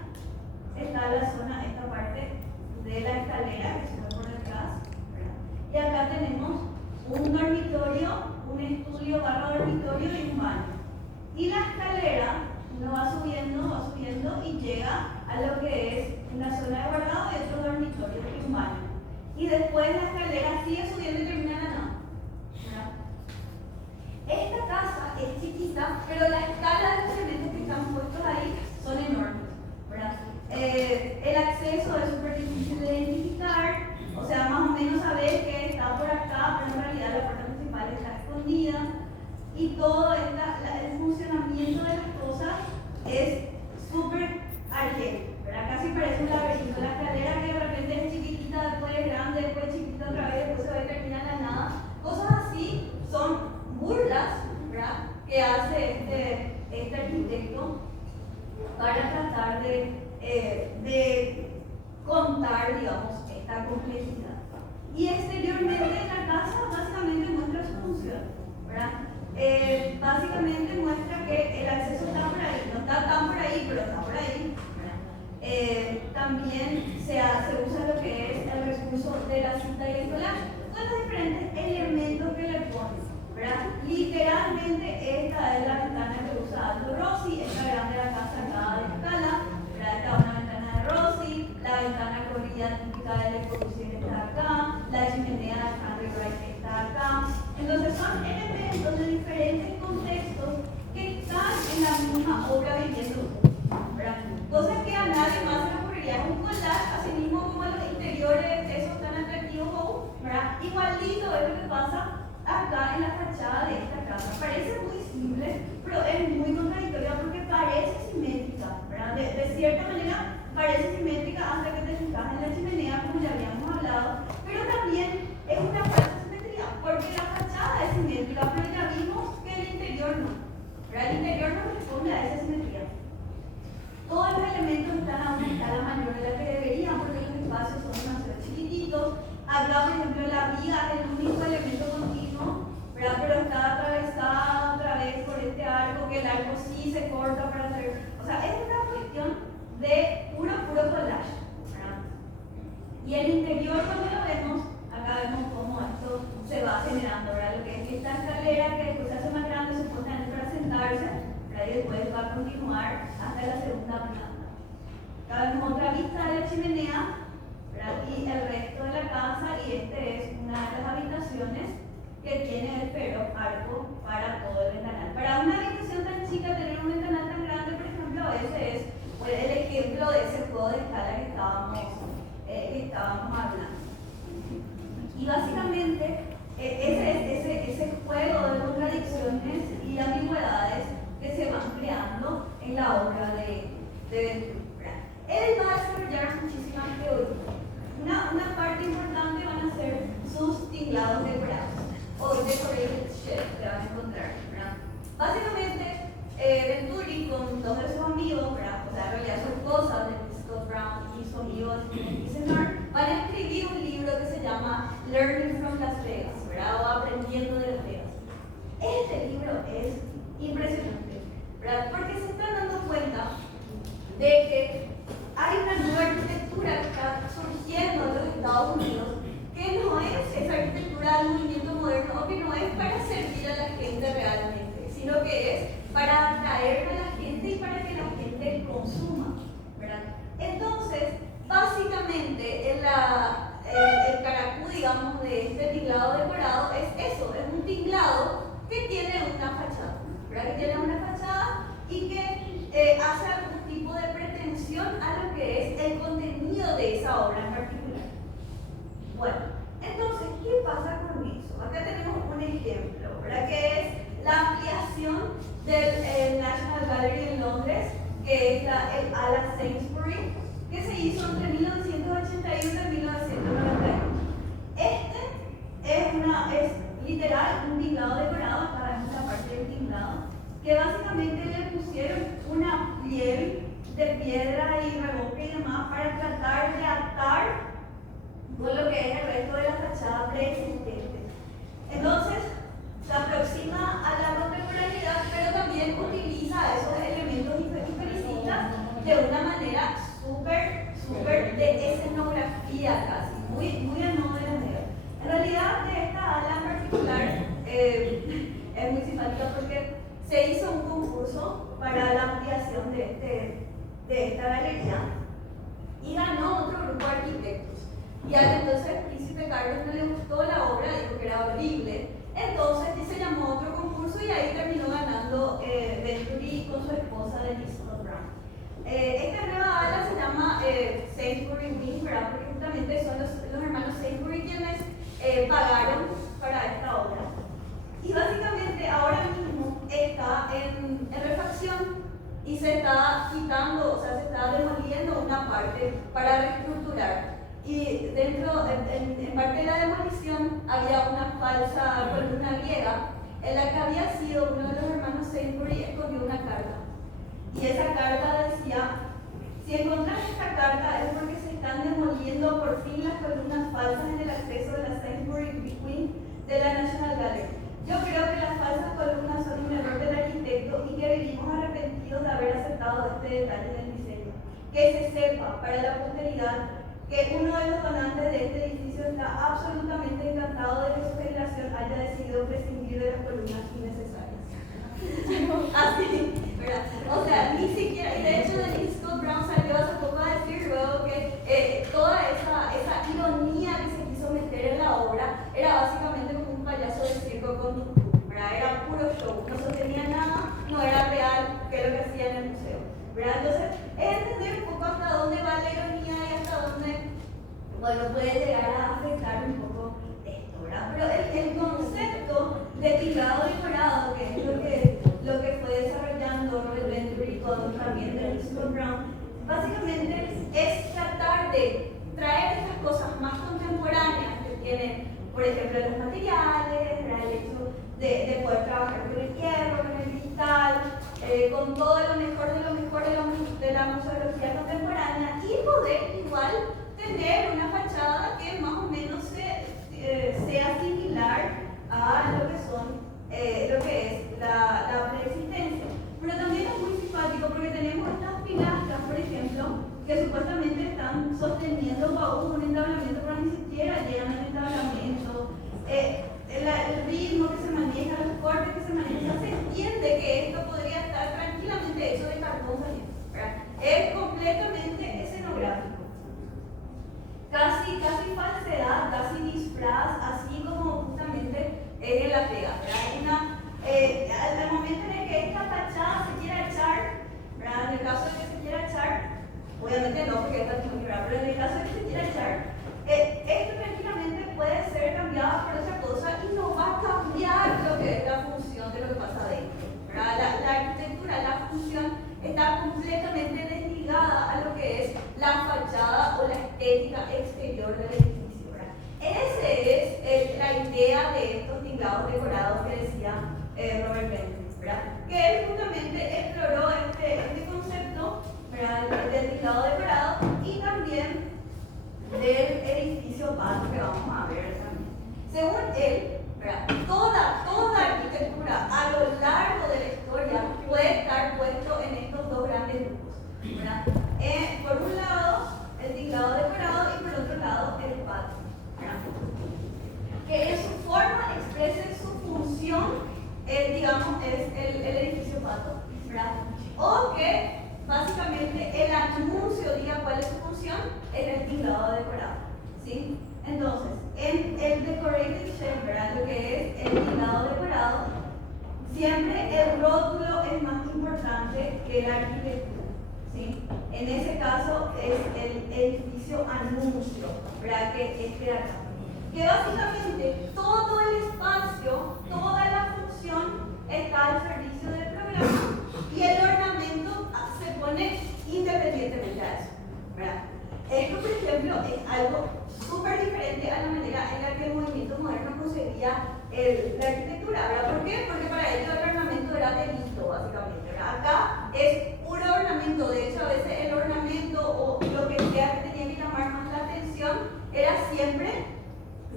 está la zona, esta parte de la escalera que se ve por detrás. Y acá tenemos un dormitorio, un estudio barra dormitorio y un baño. Y la escalera uno va subiendo y llega a lo que es una zona de guardado y otro dormitorio y un baño. Y después la escalera sigue subiendo y termina en la nada. Esta casa es chiquita, pero la escala de los elementos que están puestos ahí son enormes, ¿verdad? El acceso es súper difícil de identificar, o sea, más o menos sabés que está por acá, pero en realidad la puerta principal está escondida. Y todo el funcionamiento de las cosas es súper arcaico, ¿verdad? Casi parece un laberinto. La escalera que de repente es chiquitita, después es grande, después es chiquitita otra vez, después se va a terminar en la nada. Cosas así son burlas, ¿verdad?, que hace este arquitecto para tratar de contar, digamos, esta complejidad. Y exteriormente la casa básicamente muestra su función, ¿verdad? Básicamente muestra que el acceso está por ahí, no está tan por ahí, pero está por ahí, ¿verdad? También se usa lo que es el recurso de la cinta y el collage con los diferentes elementos que le ponen, ¿verdad? Literalmente esta es la ventana que usa Aldo Rossi, esta grande de la casa acá de escala, ¿verdad? Esta es una ventana de Rossi, la ventana corrida típica de la exposición está acá, la chimenea de Henry Wright está acá. Entonces son elementos de diferentes contextos que están en la misma obra viviendo, ¿verdad? Cosas que a nadie más se le ocurriría. Un collage, así mismo como los interiores, esos tan atractivos aún, ¿verdad? Igualito es lo que pasa acá en la fachada de esta casa. Parece muy simple, pero es muy contradictoria porque parece simétrica, ¿verdad? De cierta manera parece simétrica hasta que te fijas en la chimenea, como ya habíamos hablado, pero también es una falsa simetría, porque la fachada es simétrica, pero ya vimos que el interior no, ¿verdad? El interior no responde a esa simetría. Todos los elementos están a una escala mayor de la que deberían, porque los espacios son demasiado chiquititos. Acá, por ejemplo, la viga es el único elemento continuo, ¿verdad? Pero está atravesada otra vez por este arco, que el arco sí se corta para hacer. O sea, es una cuestión de puro collage, ¿verdad? Y el interior, cuando lo vemos, acá vemos cómo esto se va generando, ¿verdad? Lo que es esta escalera que después se hace más grande, supuestamente para sentarse, ¿verdad? Y después va a continuar hasta la segunda planta. Acá vemos otra vista de la chimenea, ¿verdad? Y el resto de la casa, y este es una de las habitaciones que tiene el pero arco para todo el ventanal. Para una habitación tan chica, tener un ventanal tan grande, por ejemplo, ese es el ejemplo de ese juego de escala que estábamos hablando. Y básicamente, ese juego de contradicciones y ambigüedades que se van creando en la obra de Ventura. Él va a desarrollar muchísimas teorías. Una parte importante van a ser sus tinglados decorados o decorated shells que van a encontrar, ¿verdad? Básicamente, Venturi con dos de sus amigos, ¿verdad? O sea, en realidad su esposa, Scott Brown, y su amigo Eisenberg, van a escribir un libro que se llama Learning from Las Vegas, ¿verdad? O Aprendiendo de Las Vegas. Este libro es impresionante, ¿verdad? Porque se están dando cuenta de que hay una nueva arquitectura que está surgiendo en los Estados Unidos, que no es esa arquitectura del movimiento moderno, o que no es para servir a la gente realmente, sino que es para atraer a la gente y para que la gente consuma, ¿verdad? Entonces, básicamente, el caracú, digamos, de este tinglado decorado es eso, es un tinglado que tiene una fachada, ¿verdad? Que tiene una fachada y que hace algún tipo de pretensión a lo que es el contenido de esa obra en particular. Bueno, entonces, ¿qué pasa con eso? Acá tenemos un ejemplo, ¿verdad? Que es la ampliación del National Gallery en Londres, que es el Ala Sainsbury, que se hizo entre 1981 y 1991. Este es literal un tinglado decorado, acá vemos la parte del tinglado, que básicamente le pusieron una piel de piedra y reboque y demás para media casi, muy al modo de la media. En realidad, de esta ala en particular es muy simpática porque se hizo un concurso para la ampliación de esta galería y ganó otro grupo de arquitectos. Y entonces el príncipe Carlos no le gustó la obra, dijo que era horrible. Entonces se llamó otro concurso y ahí terminó ganando Venturi con su esposa Denise Brown. Esta nueva ala se llama Sainsbury Wing, ¿verdad? Porque justamente son los hermanos Sainsbury quienes pagaron para esta obra. Y básicamente ahora mismo está en refacción y se está quitando, o sea, se está demoliendo una parte para reestructurar. Y dentro, en parte de la demolición, había una falsa columna griega en la que había sido uno de los hermanos Sainsbury escondió una carta. Y esa carta decía: si encontrás esta carta es porque se están demoliendo por fin las columnas falsas en el acceso de la Sainsbury Wing de la National Gallery. Yo creo que las falsas columnas son un error del arquitecto y que vivimos arrepentidos de haber aceptado este detalle del diseño. Que se sepa para la posteridad que uno de los donantes de este edificio está absolutamente encantado de que su generación haya decidido prescindir de las columnas innecesarias. Así, ¿verdad? O sea, ni siquiera, y de hecho Denise Brown salió hace poco a decir luego que toda esa ironía que se quiso meter en la obra era básicamente como un payaso de circo con tutú, ¿verdad? Era puro show, no sostenía nada, no era real, que es lo que hacía en el museo, ¿verdad? Entonces, es entender un poco hasta dónde va la ironía y hasta dónde, bueno, puede llegar a afectar un poco esto, ¿verdad? Pero el concepto de tinglado decorado, que es lo que fue desarrollando Robert Venturi con también Denise Brown, básicamente es tratar de traer estas cosas más contemporáneas que tienen, por ejemplo, los materiales, el hecho de poder trabajar con el hierro, con el cristal, con todo lo mejor de la museología contemporánea y poder igual tener una fachada que más o menos sea similar a lo que es la preexistencia. Pero también es muy simpático porque tenemos estas pilastras, por ejemplo, que supuestamente están sosteniendo baús, un entablamiento, pero ni siquiera llegan al entablamiento. El ritmo que se maneja, los cortes que se manejan, se entiende que esto podría estar tranquilamente hecho de cartón saliente, ¿verdad? Es completamente escenográfico. Casi falsedad, casi disfraz, así como justamente es en la pega, ¿verdad? Al momento en el que esta fachada se quiera echar, ¿verdad? En el caso de que se quiera echar, obviamente no, porque esta es muy grave, pero en el caso de que se quiera echar, esto tranquilamente puede ser cambiado por otra cosa y no va a cambiar lo que es la función de lo que pasa adentro, ¿verdad? La arquitectura, la función está completamente desligada a lo que es la fachada o la estética exterior del edificio, ¿verdad? Esa es la idea de estos tinglados decorados que decía Robert Venturi, ¿verdad? Que él justamente exploró este concepto, ¿verdad? Del tinglado decorado y también del edificio Pato que vamos a ver también. Según él, ¿verdad? Toda arquitectura a lo largo de la historia puede estar puesto en estos dos grandes grupos, ¿verdad? Por un lado, el tinglado decorado y por otro lado, el patio, ¿verdad? Que en su forma exprese su función, digamos, es el edificio Pato, ¿verdad? O que básicamente el anuncio diga cuál es su función en el tinglado decorado, ¿sí? Entonces, en el decorated shell, ¿verdad? Lo que es el tinglado decorado, siempre el rótulo es más importante que la arquitectura, ¿sí? En ese caso es el edificio anuncio, ¿verdad? Que este de acá. Que básicamente todo el espacio, toda la función está al servicio del programa y el ornamento se pone independientemente a eso, ¿verdad? Esto, por ejemplo, es algo súper diferente a la manera en la que el movimiento moderno concebía la arquitectura, ¿verdad? ¿Por qué? Porque para ellos el ornamento era delito, básicamente, ¿verdad? Acá es puro ornamento, de hecho a veces el ornamento o lo que sea que tenía que llamar más la atención era siempre,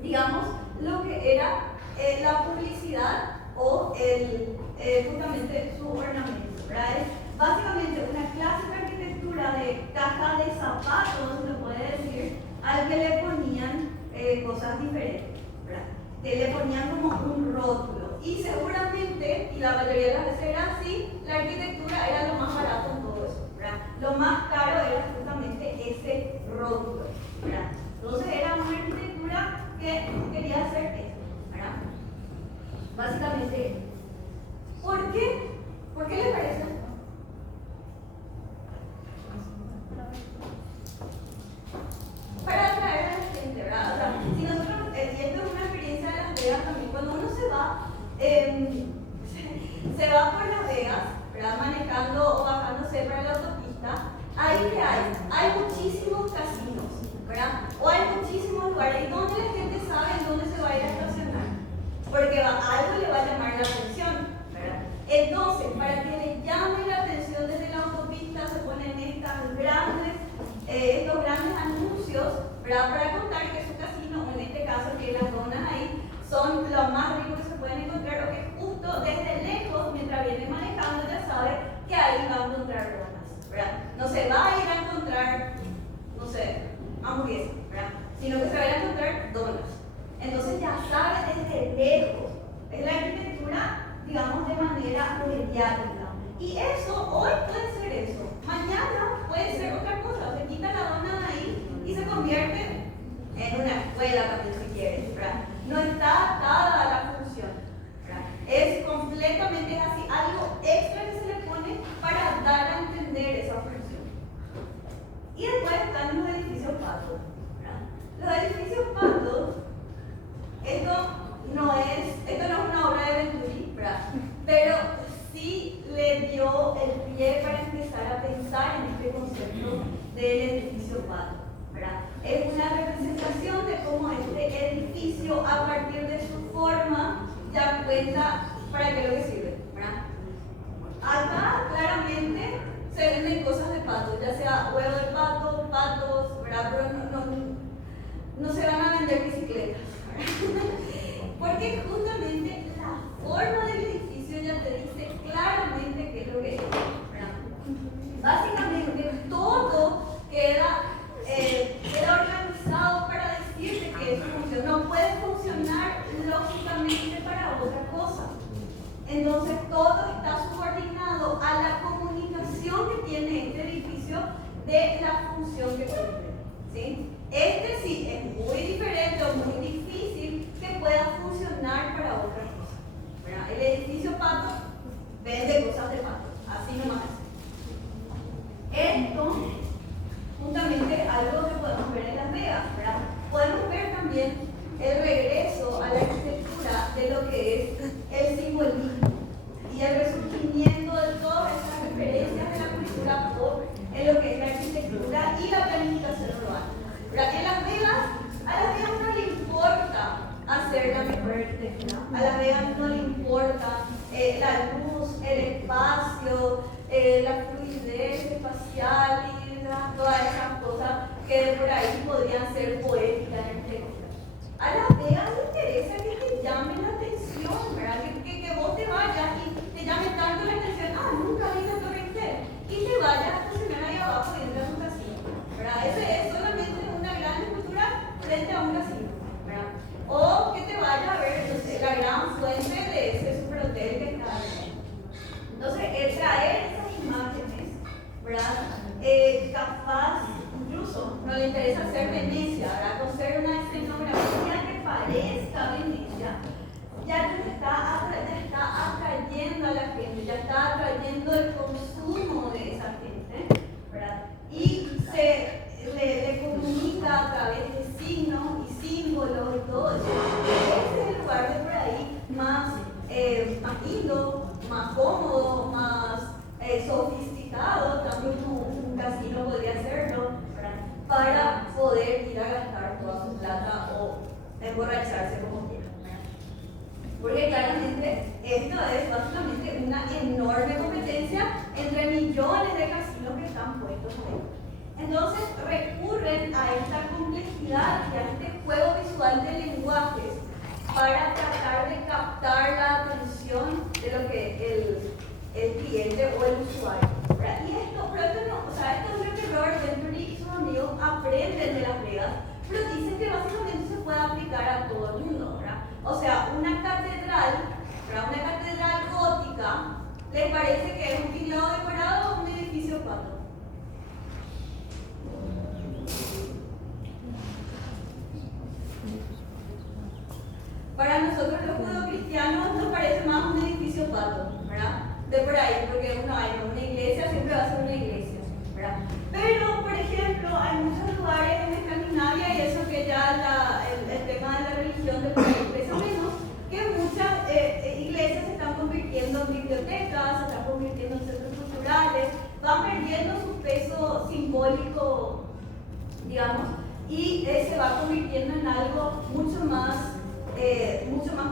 digamos, lo que era la publicidad o justamente su ornamento, ¿verdad? Es básicamente una clásica arquitectura de caja de zapatos, se puede decir, al que le cosas diferentes, ¿verdad? Que le ponían como un rótulo. Y seguramente, y la mayoría de las veces era así, la arquitectura era lo más barato en todo eso, ¿verdad? Lo más caro era justamente ese rótulo, ¿verdad? Entonces era una arquitectura que quería hacer esto, ¿verdad? Básicamente, ¿por qué? ¿Por qué le parece? Para atraer a la gente, ¿verdad? O sea, si nosotros, y esto es una experiencia de Las Vegas también, cuando uno se va por Las Vegas, ¿verdad? Manejando o bajándose para la autopista, ahí que hay muchísimos casinos, ¿verdad? O hay muchísimos lugares donde la gente sabe en dónde se va a ir a estacionar, porque algo le va a llamar la atención, ¿verdad? Entonces, para que le llame la atención desde la autopista, se ponen estos grandes anuncios, ¿verdad? Para contar que su casino, o en este caso que las donas ahí, son lo más rico que se pueden encontrar, o que justo desde lejos, mientras viene manejando, ya sabe que ahí va a encontrar donas, ¿verdad? No se va a ir a encontrar, no sé, hamburguesas, ¿verdad? Sino que se va a ir a encontrar donas. Entonces ya sabe desde lejos. Es la arquitectura, digamos, de manera mediática. Y eso, hoy puede ser eso. Mañana puede ser otra cosa. Se quita la dona de ahí y se convierte en una escuela también, si quieres, ¿verdad? No está atada a la función, ¿verdad? Es completamente así, algo extra que se le pone para dar a entender esa función. Y después están los edificios patos, ¿verdad? Los edificios patos, esto no es una obra de Venturi, ¿verdad? Pero sí le dio el pie para empezar a pensar en este concepto del edificio pato, ¿verdad? Es una representación de cómo este edificio, a partir de su forma, ya cuenta para qué lo que sirve, ¿verdad? Acá claramente se venden cosas de pato, ya sea huevo de pato, patos, ¿verdad? Pero no se van a vender bicicletas, ¿verdad? Porque justamente la forma del edificio ya te dice claramente qué es lo que es, ¿verdad? Básicamente todo queda organizado para decirte que es una función. No puede funcionar lógicamente para otra cosa. Entonces todo está subordinado a la comunicación que tiene este edificio de la función que cumple, ¿sí? Este sí es muy diferente o muy difícil que pueda funcionar para otra cosa, ¿verdad? El edificio pato vende cosas de pato, así nomás. Esto, justamente algo que podemos ver en Las Vegas, ¿verdad? Podemos ver también el regreso a la arquitectura de lo que es el simbolismo y el resurgimiento de todas estas referencias de la cultura pop en lo que es la arquitectura y la planificación urbana, ¿verdad? En Las Vegas, a Las Vegas no le importa hacer la mejor arquitectura, a Las Vegas no le importa la luz, el espacio, la fluidez espacial y todas esas cosas que por ahí podrían ser poéticas en arquitectura. A Las Vegas le interesa que te llame la atención, ¿verdad? Que vos te vayas y te llame tanto la atención, nunca vi la Torre Eiffel, y te vayas a estacionar ahí abajo y entras a un casino, ¿verdad? Ese es solamente una gran escultura frente a un casino, ¿verdad? O que te vayas a ver, no sé, la gran fuente de ese superhotel que está ahí. Entonces, traer esas imágenes, ¿verdad? Capaz, incluso, no le interesa hacer Venecia, ¿verdad? Con ser una escenografía que parezca Venecia, ya está atrayendo a la gente, ya está atrayendo el consumo de esa gente, ¿verdad? Y le comunica a través de signos y símbolos y todo eso. Ese es el lugar de por ahí más lindo, más cómodo, más sofisticado, también un casino podría hacerlo, ¿verdad? Para poder ir a gastar toda su plata o emborracharse como quiera. Porque claramente esto es básicamente una enorme competencia entre millones de casinos que están puestos ahí. Entonces recurren a esta complejidad y a este juego visual de lenguajes para tratar de captar la atención de lo que el cliente o el usuario, ¿verdad? Y esto, pero esto no, o sea, esto es lo que Robert Venturi y sus amigos aprenden de Las Vegas, pero dicen que básicamente se puede puede aplicar a todo el mundo, ¿verdad? O sea, una catedral, ¿verdad? Una catedral gótica, ¿les parece que es un tinglado decorado o un edificio pato? Para nosotros los judeocristianos nos parece más un edificio pato, ¿verdad? De por ahí, porque una iglesia siempre va a ser una iglesia, ¿verdad? Pero, por ejemplo, hay muchos lugares en Escandinavia, y eso que ya el tema de la religión de por ahí pesa menos, que muchas iglesias se están convirtiendo en bibliotecas, se están convirtiendo en centros culturales, van perdiendo su peso simbólico, digamos, y se va convirtiendo en algo mucho más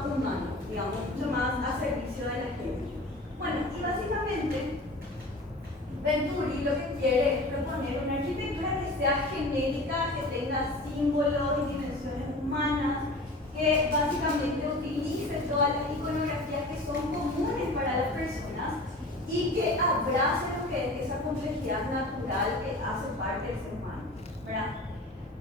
humano, digamos, mucho más a servicio de la gente. Bueno, y básicamente Venturi lo que quiere es proponer una arquitectura que sea genérica, que tenga símbolos y dimensiones humanas, que básicamente utilice todas las iconografías que son comunes para las personas y que abrace lo que es esa complejidad natural que hace parte del ser humano, ¿verdad?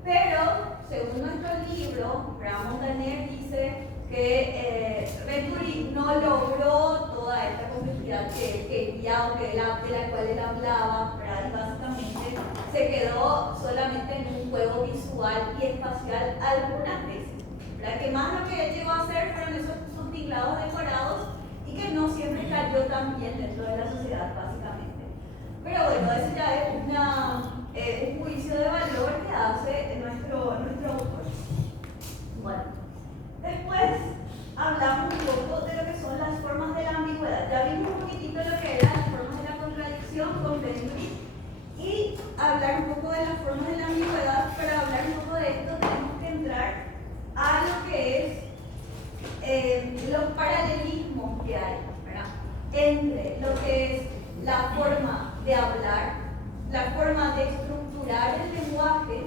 Pero, según nuestro libro, Montaner dice que Venturi no logró toda esta complejidad que él quería o de la cual él hablaba, ¿verdad? Y básicamente se quedó solamente en un juego visual y espacial algunas veces, ¿verdad? Que más lo que él llegó a hacer fueron esos tinglados decorados y que no siempre cayó tan bien dentro de la sociedad, básicamente. Pero bueno, eso ya es un juicio de valor que hace nuestro autor. Bueno, después hablamos un poco de lo que son las formas de la ambigüedad. Ya vimos un poquitito lo que eran las formas de la contradicción con Venturi, y hablar un poco de las formas de la ambigüedad. Para hablar un poco de esto tenemos que entrar a lo que es los paralelismos que hay, ¿verdad? Entre lo que es la forma de hablar, la forma de estructurar el lenguaje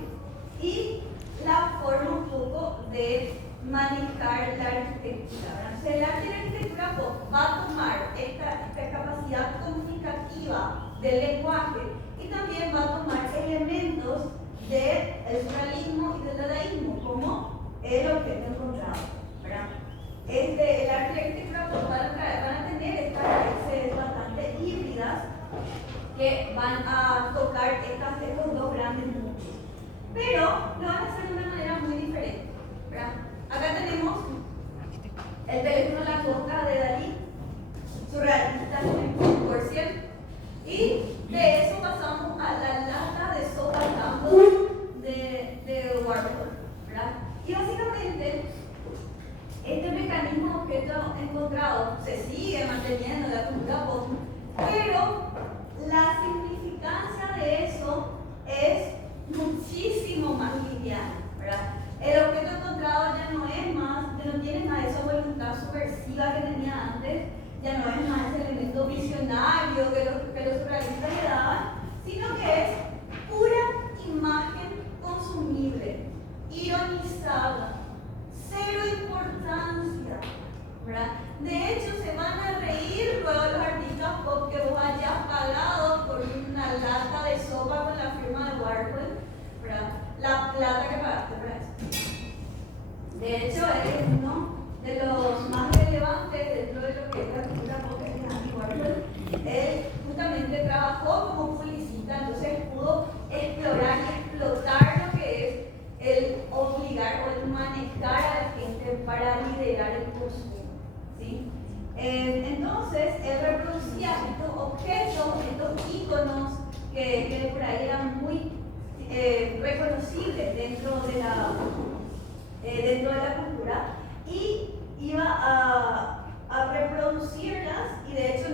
y la forma un poco de manejar la arquitectura, ¿verdad? O sea, el arte de la arquitectura va a tomar esta capacidad comunicativa del lenguaje y también va a tomar elementos del surrealismo y del dadaísmo como el objeto encontrado, ¿verdad? El arte de la arquitectura van a tener estas raíces bastante híbridas que van a tocar estos dos grandes mundos, pero lo van a hacer de una manera muy diferente, ¿verdad? Acá tenemos el teléfono Langosta de Dalí, surrealista 100%, y de eso pasamos a la lata de sopa Campbell de Warhol, ¿verdad? Y básicamente este mecanismo de objeto encontrado se sigue manteniendo en la cultura pop, pero la significancia de eso es muchísimo más liviana, ¿verdad? El objeto encontrado ya no es más, ya no tiene más esa voluntad subversiva que tenía antes, ya no es más ese elemento visionario que los surrealistas le daban, sino que es pura imagen consumible, ironizada, cero importancia, ¿verdad? De hecho, se van a reír luego los artistas pop que vos hayas pagado por una lata de sopa con la firma de Warhol, ¿verdad? La plata que pagaste por eso. De hecho, es uno de los más relevantes dentro de lo que es la cultura pop, que es Andy Warhol. Él justamente trabajó como publicista, entonces pudo explorar y explotar lo que es el obligar o el manejar a la gente para liderar el consumo, ¿sí? Entonces, él reproducía estos objetos, estos íconos que por ahí eran muy reconocibles dentro de la cultura, y iba a reproducirlas, y de hecho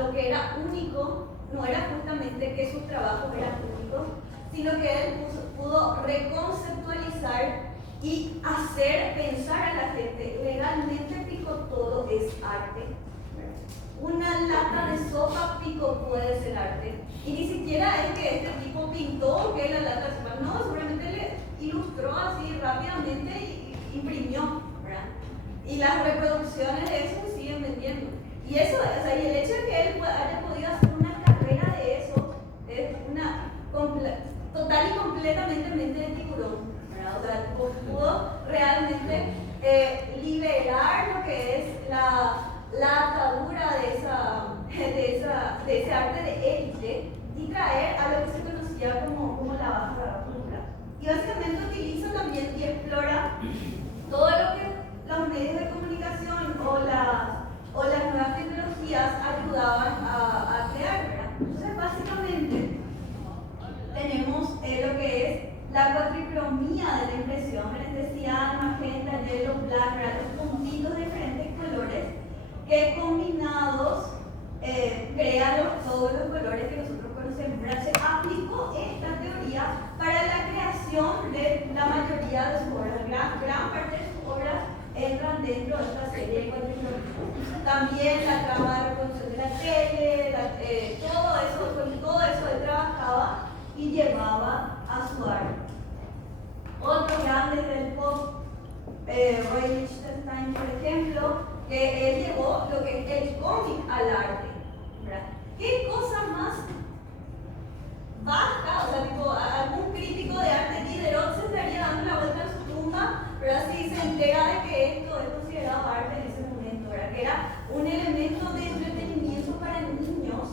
lo que era único no era justamente que sus trabajos eran únicos, sino que él pudo reconceptualizar y hacer pensar a la gente. Legalmente Pico todo es arte. Una lata de sopa Pico puede ser arte. Y ni siquiera es que este tipo pintó que la lata de sopa. No, seguramente le ilustró así rápidamente y imprimió, ¿verdad? Y las reproducciones de eso se siguen vendiendo. Y eso, o sea, y el hecho de que él haya podido hacer una carrera de eso es una total y completamente mente de tiburón, ¿verdad? O sea, pudo realmente liberar lo que es la atadura de ese arte de élite y traer a lo que se conocía como la baja cultura. Y básicamente utiliza también y explora todo lo que los medios de comunicación o las nuevas tecnologías ayudaban a crear, ¿verdad? Entonces, básicamente, tenemos lo que es la cuatricromía de la impresión, el cian, magenta, yellow, black, ¿verdad? Los puntitos de diferentes colores que combinados crean todos los colores que nosotros conocemos, ¿verdad? Se aplicó esta teoría para la creación de la mayoría de sus obras, gran parte de sus obras entran dentro de esta serie de cuatricromía. También la trama de reproducción de la tele, con todo eso él trabajaba y llevaba a su arte. Otros grandes del pop, Roy Lichtenstein, por ejemplo, que él llevó lo que es el cómic al arte, ¿verdad? ¿Qué cosa más baja? O sea, tipo, algún crítico de arte Diderot se estaría dando la vuelta en su tumba, ¿verdad? Si se entera de que esto es considerado arte en ese momento, ¿verdad? Que era un elemento de entretenimiento para niños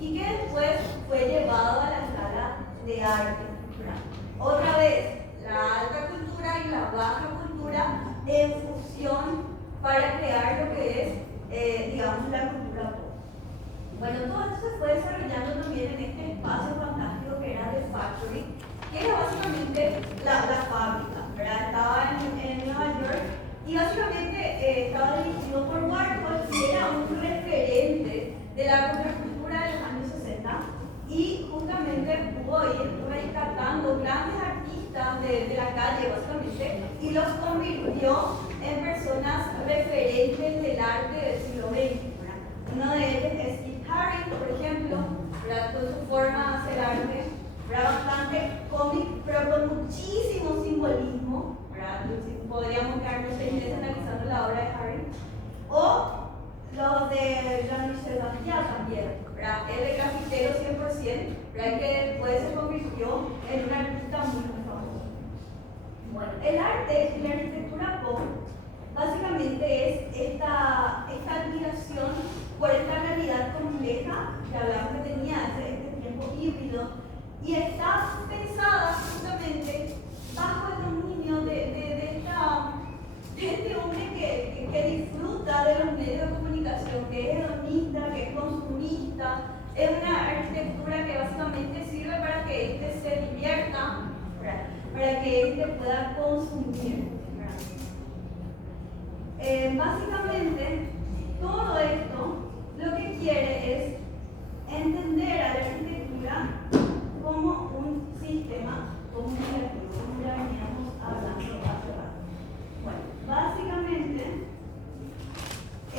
y que después fue llevado a la sala de arte, ¿verdad? Otra vez, la alta cultura y la baja cultura en fusión para crear lo que es, digamos, la cultura pop. Bueno, todo esto se fue desarrollando también en este espacio fantástico que era The Factory, que era básicamente la fábrica, ¿verdad? Estaba en Nueva York y básicamente estaba dirigido por Warhol y era un referente de la contracultura de los años 60 y justamente pudo ir rescatando grandes artistas de la calle básicamente y los convirtió en personas referentes del arte del siglo XX. Uno de ellos es Keith Haring, por ejemplo, ¿verdad? Con su forma de hacer arte, ¿verdad? Bastante cómic, pero con muchísimo simbolismo, ¿verdad? Podríamos quedarnos 6 meses analizando la obra de Haring. O los de Jean-Michel Basquiat también, ¿verdad? Él es grafitero 100%, ¿verdad? Que después se convirtió en un artista muy famoso. Bueno, el arte y la arquitectura pop básicamente es esta admiración por esta realidad compleja que hablamos que tenía este tiempo híbrido y está pensada justamente bajo el dominio de este hombre que disfruta de los medios de comunicación, que es hedonista, que es consumista. Es una arquitectura que básicamente sirve para que éste se divierta, para que éste pueda consumir. Básicamente, todo esto lo que quiere es entender a la arquitectura como un sistema comunicativo, como ya veníamos hablando hace rato. Bueno, básicamente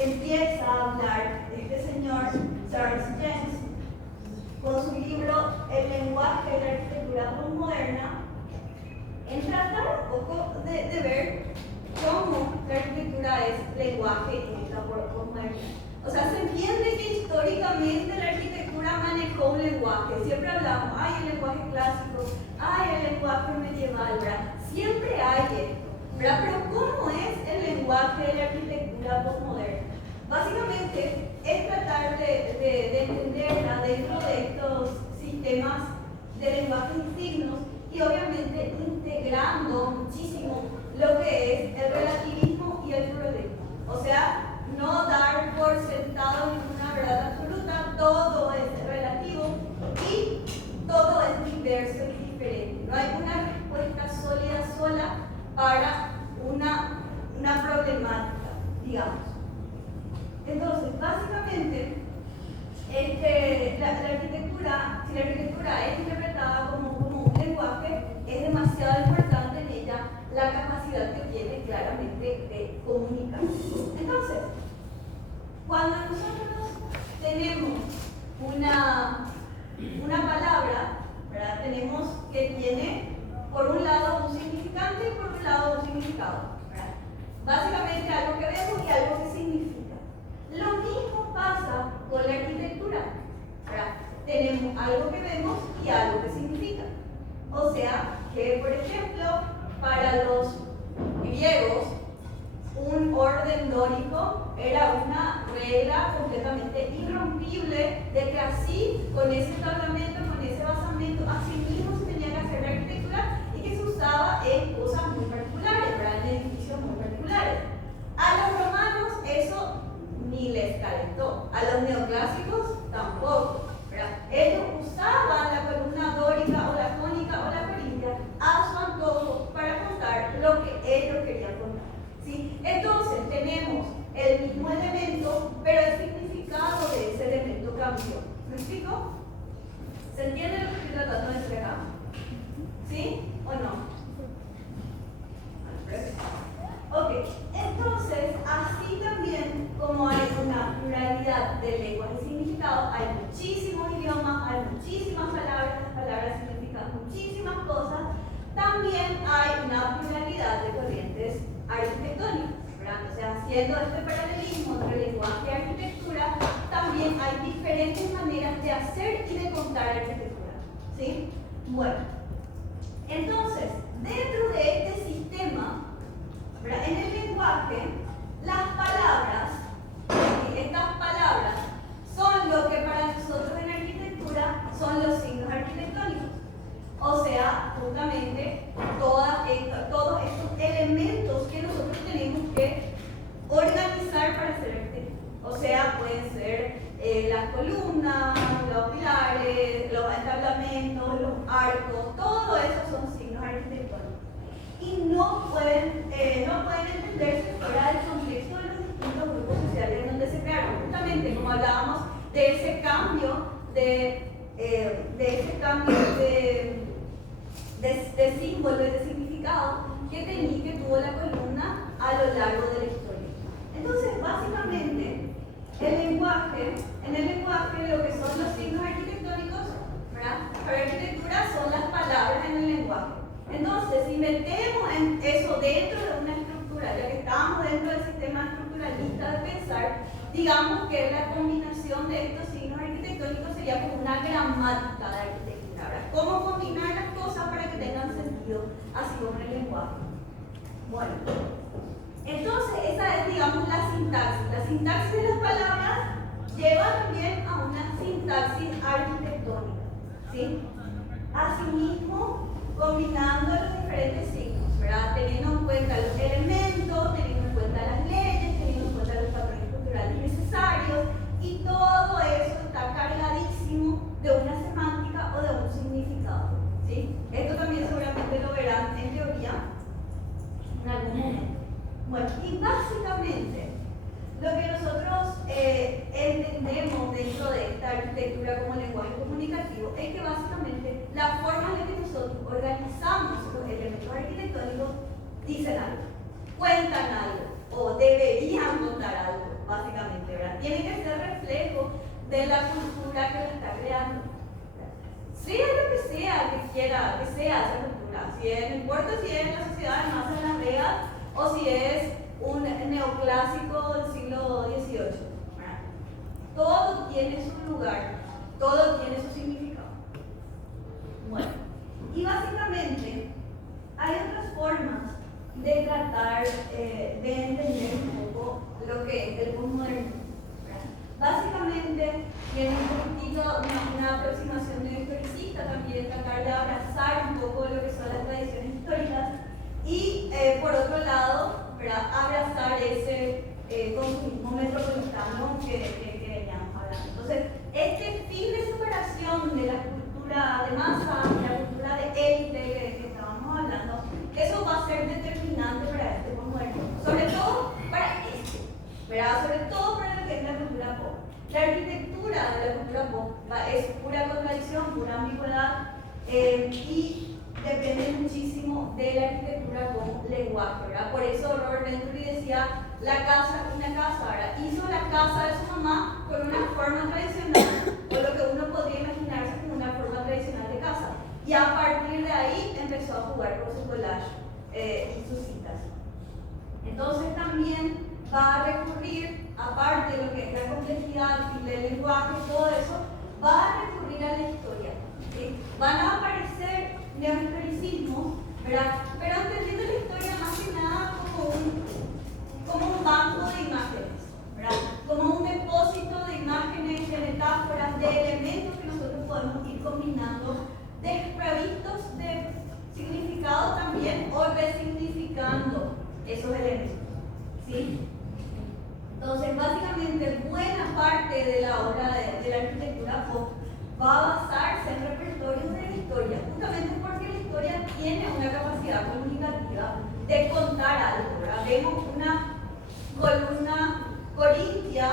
empieza a hablar este señor Charles James con su libro El lenguaje de la arquitectura postmoderna en tratar un poco de ver cómo la arquitectura es lenguaje en esta postmoderna. O sea, se entiende que históricamente la arquitectura manejó un lenguaje. Siempre hablamos, hay el lenguaje clásico, hay el lenguaje medieval, ¿verdad? Siempre hay esto, ¿verdad? Pero ¿cómo es el lenguaje de la arquitectura postmoderna? Básicamente es tratar de entenderla dentro de estos sistemas de lenguaje y signos y obviamente integrando muchísimo lo que es el relativismo y el pluralismo. O sea, no dar por sentado ninguna verdad absoluta, todo es relativo y todo es diverso y diferente. No hay una respuesta sólida sola para una problemática, digamos. Entonces, básicamente, la arquitectura, si la arquitectura es interpretada como un lenguaje, es demasiado importante en ella para los griegos, un orden dórico era una regla completamente irrompible de que así, con ese entablamento, con ese basamento, así mismo se tenía que hacer la arquitectura y que se usaba en cosas muy particulares, ¿verdad? En edificios muy particulares. A los romanos eso ni les calentó, a los neoclásicos tampoco, ¿verdad? Ellos usaban la columna dórica o la jónica o la coríntea a su antojo para contar lo que ellos querían contar, ¿sí? Entonces tenemos el mismo elemento, pero el significado de ese elemento cambió. ¿Me explico? ¿Se entiende lo que estoy tratando de decir acá? ¿Sí o no? Ok, entonces, así también como hay una pluralidad de lenguas y significados, hay muchísimos idiomas, hay muchísimas palabras, las palabras significan muchísimas cosas, también hay una pluralidad de corrientes arquitectónicas, ¿verdad? O sea, haciendo este paralelismo entre lenguaje y arquitectura, también hay diferentes maneras de hacer y de contar arquitectura, ¿sí? Bueno, entonces, dentro de este sistema, ¿verdad? En el lenguaje, las palabras, estas palabras, son lo que para nosotros en arquitectura son los signos arquitectónicos. O sea, justamente todos estos elementos que nosotros tenemos que organizar para hacer arquitectura. O sea, pueden ser las columnas, los pilares, los entablamentos, los arcos, todo eso son signos arquitectónicos. Y no pueden entenderse fuera del contexto de los distintos grupos sociales en donde se crearon. Justamente como hablábamos de ese cambio de símbolo y de significado que tuvo la columna a lo largo de la historia. Entonces, básicamente, en el lenguaje lo que son los signos arquitectónicos, ¿verdad? Para arquitectura son las palabras en el lenguaje. Entonces, si metemos en eso dentro de una estructura, ya que estamos dentro del sistema estructuralista de pensar, digamos que la combinación de estos signos arquitectónicos sería como una gramática de arquitectura, ¿verdad? Cómo combinar las cosas para que tengan sentido, así como en el lenguaje. Bueno, entonces esa es, digamos, la sintaxis. La sintaxis de las palabras lleva también a una sintaxis arquitectónica, ¿sí? Asimismo, combinando los diferentes signos, ¿verdad? Teniendo en cuenta los elementos, teniendo en cuenta las leyes, teniendo en cuenta los patrones culturales necesarios, y todo eso está cargadísimo de una semántica o de un significado, ¿sí? Esto también seguramente lo verán en teoría en algún momento. Bueno, y básicamente lo que nosotros entendemos dentro de esta arquitectura como lenguaje comunicativo es que básicamente la forma en la que nosotros organizamos los elementos arquitectónicos dicen algo, cuentan algo o deberían contar algo, básicamente, ¿verdad? Tienen que ser reflejo de la cultura que la está creando. Sea lo que sea que quiera que sea esa cultura, no importa si es la sociedad de masas en Las Vegas o si es un neoclásico del siglo XVIII. ¿Verdad? Todo tiene su lugar, todo tiene su significado. Bueno, y básicamente hay otras formas de tratar de entender un poco lo que es el postmodernismo. Básicamente tiene un poquitito una aproximación de historicista, también tratar de abrazar un poco lo que son las tradiciones históricas y por otro lado, ¿verdad? Abrazar ese consumismo metropolitano que veníamos hablando. Entonces, este fin de separación de la cultura de masa, de la cultura de élite que estábamos hablando, eso va a ser determinante para este postmodernismo, sobre todo para este, ¿verdad? Sobre todo para lo que es la cultura pop. La arquitectura de la cultura pop es pura contradicción, pura ambigüedad y depende muchísimo de la arquitectura como lenguaje, ¿verdad? Por eso Robert Venturi decía una casa, ¿verdad? Hizo la casa de su mamá con una forma tradicional, o lo que uno podría imaginarse como una forma tradicional de casa. Y a partir de ahí empezó a jugar con su collage y sus citas. Entonces también va a recurrir, aparte de lo que es la complejidad y el lenguaje y todo eso, va a recurrir a la historia, ¿sí? Van a aparecer neohistoricismos, ¿verdad? Pero entendiendo la también o resignificando esos elementos, ¿sí? Entonces, básicamente, buena parte de la obra de la arquitectura pop va a basarse en repertorios de la historia, justamente porque la historia tiene una capacidad comunicativa de contar algo, ¿verdad? Vemos una columna corintia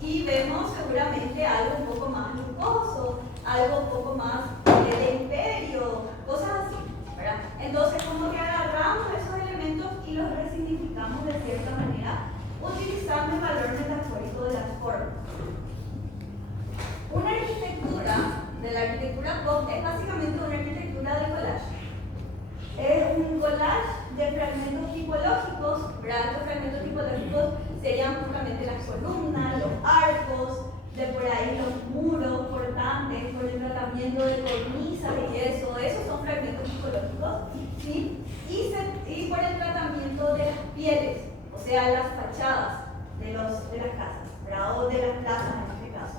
y vemos seguramente algo un poco más lujoso, algo un poco más de imperio, cosas así, ¿verdad? Entonces, como que agarramos esos elementos y los resignificamos de cierta manera, utilizando el valor metafórico de las formas. Una arquitectura de la arquitectura pop es básicamente una arquitectura de collage. Es un collage de fragmentos tipológicos, ¿verdad? Estos fragmentos tipológicos serían justamente las columnas, los arcos, de por ahí los muros portantes, por el tratamiento de cornisas y eso, esos son fragmentos tipológicos, ¿sí? Y por el tratamiento de las pieles, o sea, las fachadas de las casas, ¿verdad? O de las plazas en este caso,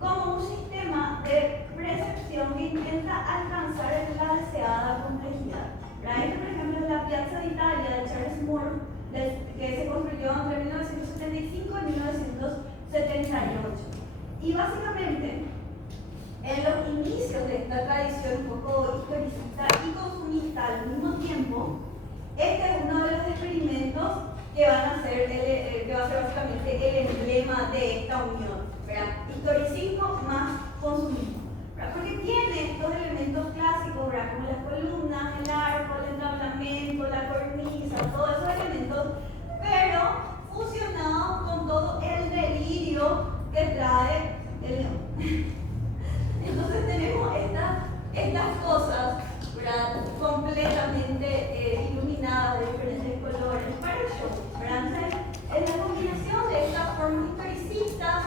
como un sistema de percepción que intenta alcanzar la deseada complejidad. Este, por ejemplo, es la Piazza d'Italia de Charles Moore, que se construyó entre 1975 y 1978. Y básicamente, en los inicios de esta tradición un poco historicista y consumista al mismo tiempo, este es uno de los experimentos que va a ser básicamente el emblema de esta unión, ¿verdad? Historicismo más consumismo, ¿verdad? Porque tiene estos elementos clásicos, ¿verdad? Como las columnas, el arco, el entablamento, la cornisa, todos esos elementos, pero fusionados con todo el delirio que trae el león. Entonces tenemos estas cosas, ¿verdad? Completamente iluminadas de diferentes colores para el show, ¿verdad? Entonces, en la combinación de estas formas historicistas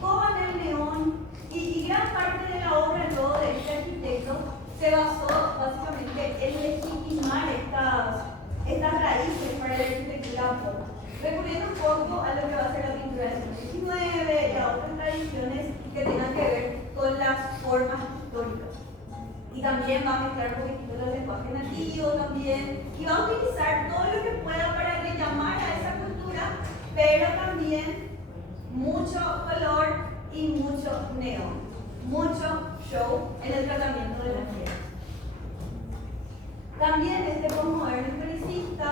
con el neón y gran parte de la obra luego de este arquitecto se basó básicamente en legitimar estas raíces para la arquitectura pop, recurriendo un poco a lo que va a ser la pintura del siglo XIX y a otras tradiciones que tengan que ver con las formas históricas. Y también va a mezclar un poquito los lenguajes nativos también, y va a utilizar todo lo que pueda para rellamar a esa cultura, pero también mucho color y mucho neón, mucho show en el tratamiento de las piedras. También este postmoderno historicista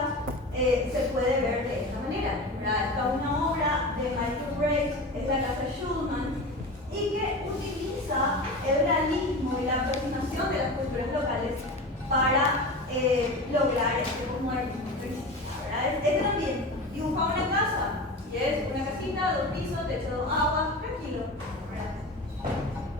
se puede ver de esta manera, ¿verdad? Esta es una obra de Michael Brace, es la casa Schulman, y que utiliza el realismo y la aproximación de las culturas locales para lograr este postmodernismo historicista, ¿verdad? Este también dibuja una casa, y es una casita, 2 pisos, techo de agua, tranquilo, ¿verdad?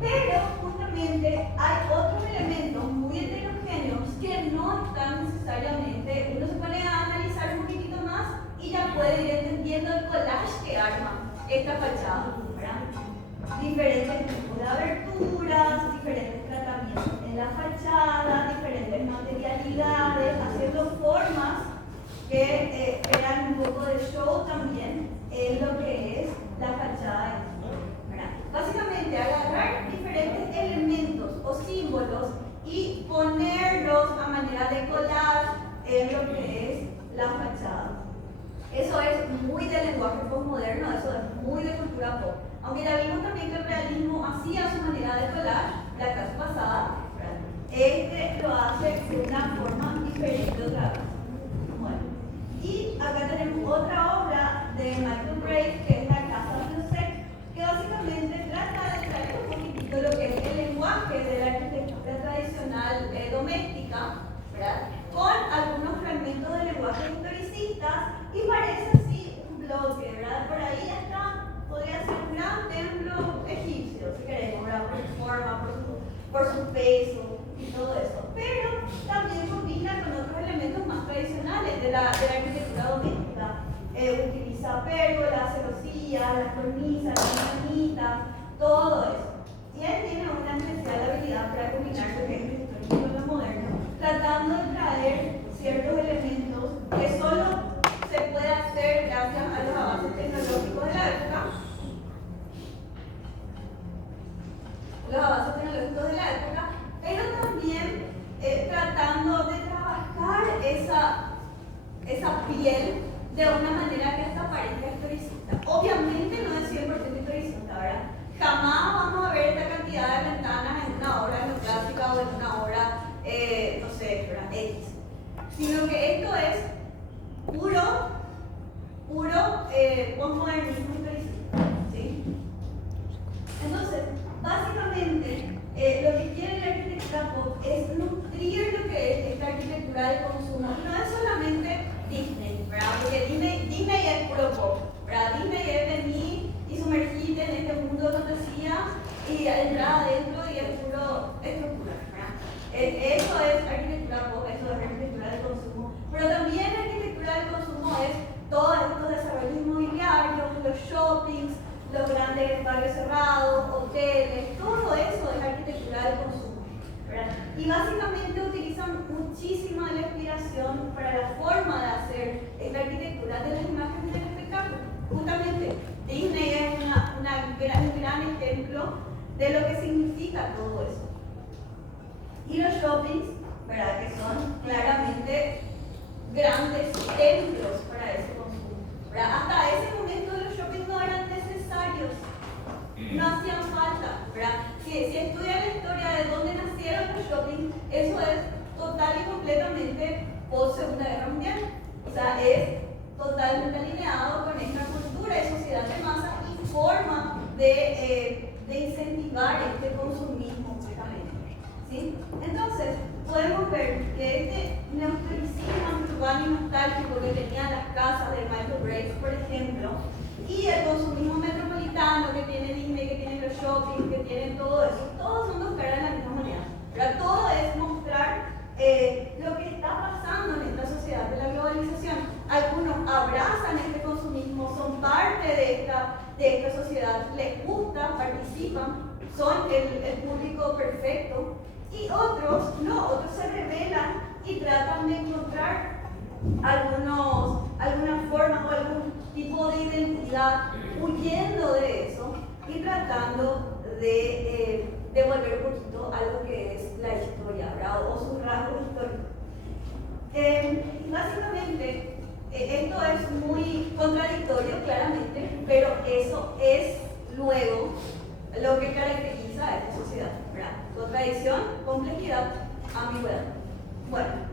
Pero justamente hay otros elementos muy heterogéneos que no están necesariamente, uno se pone a analizar un poquitito más y ya puede ir entendiendo el collage que arma esta fachada, ¿verdad? Diferentes tipos de aberturas, diferentes tratamientos en la fachada, diferentes materialidades, haciendo formas que crean un poco de show también en lo que es la fachada, ¿verdad? Básicamente agarrar diferentes elementos o símbolos y ponerlos a manera de collage en lo que es la fachada. Eso es muy del lenguaje postmoderno, eso es muy de cultura pop. Aunque ya vimos también que el realismo hacía su manera de collage la clase pasada, ¿verdad? Este lo hace de una forma diferente otra vez. Bueno, y acá tenemos otra obra de Michael Brace, que es La Casa Flusset, que básicamente trata de traer un poquitito lo que es el lenguaje de la arquitectura tradicional doméstica, ¿verdad? Con algunos fragmentos de lenguaje historicista, y parece así un bloque, ¿verdad? Por ahí está, podría ser un gran templo egipcio, si queremos, ¿verdad? Por su forma, por su peso y todo eso. Pero también combina con otros elementos más tradicionales de la arquitectura doméstica. Utiliza pérgolas, celosías, las cornisas, las ventanitas, todo eso. Y él tiene una especial habilidad para combinar lo que es lo histórico con lo moderno, tratando de traer ciertos elementos que solo se puede hacer gracias a los avances tecnológicos de la época. Pero también tratando de trabajar esa piel de una manera que hasta parezca historicista. Obviamente no es 100% historicista, ¿verdad? Jamás vamos a ver esta cantidad de ventanas en una obra neoclásica o en una obra, no sé, ¿verdad? X. Sino que esto es puro postmodernismo historicista, ¿sí? Entonces, básicamente, lo que quiere la arquitectura pop es nutrir lo que es esta arquitectura de consumo. Y no es solamente Disney, ¿verdad? Porque Disney es puro pop, ¿verdad? Disney es venir y sumergirte en este mundo de fantasía y entrar adentro y es puro estructura, ¿verdad? Eso es arquitectura pop, eso es arquitectura de consumo. Pero también arquitectura de consumo es todos estos desarrollos inmobiliarios, los shoppings, los grandes barrios cerrados, hoteles, todo eso es arquitectura de consumo, ¿verdad? Y básicamente utilizan muchísima la inspiración para la forma de hacer esta arquitectura de las imágenes del espectáculo. Justamente, Disney es un gran ejemplo de lo que significa todo eso. Y los shoppings, ¿verdad? Que son claramente grandes templos para ese consumo, ¿verdad? Hasta ese momento los shoppings no eran necesarios, no hacían falta, ¿verdad? Si estudian la historia de dónde nacieron los shoppings, eso es total y completamente post Segunda Guerra Mundial. O sea, es totalmente alineado con esta cultura de sociedad de masa y forma de incentivar este consumismo, justamente, ¿sí? Entonces, podemos ver que este neohistoricismo urbano y nostálgico que tenían las casas de Michael Graves, por ejemplo, y el consumismo metropolitano que tiene Disney, que tiene los shoppings, que tienen todo eso, todos son dos caras de la misma moneda. Pero todo es mostrar lo que está pasando en esta sociedad de la globalización. Algunos abrazan este consumismo, son parte de esta sociedad, les gusta, participan, son el público perfecto. Y otros no, otros se rebelan y tratan de encontrar alguna forma o algún tipo de identidad huyendo de eso y tratando de volver un poquito a lo que es la historia, ¿verdad? O sus rasgos históricos. Básicamente, esto es muy contradictorio, claramente, pero eso es luego lo que caracteriza a esta sociedad, ¿verdad? Contradicción, complejidad, ambigüedad. Bueno.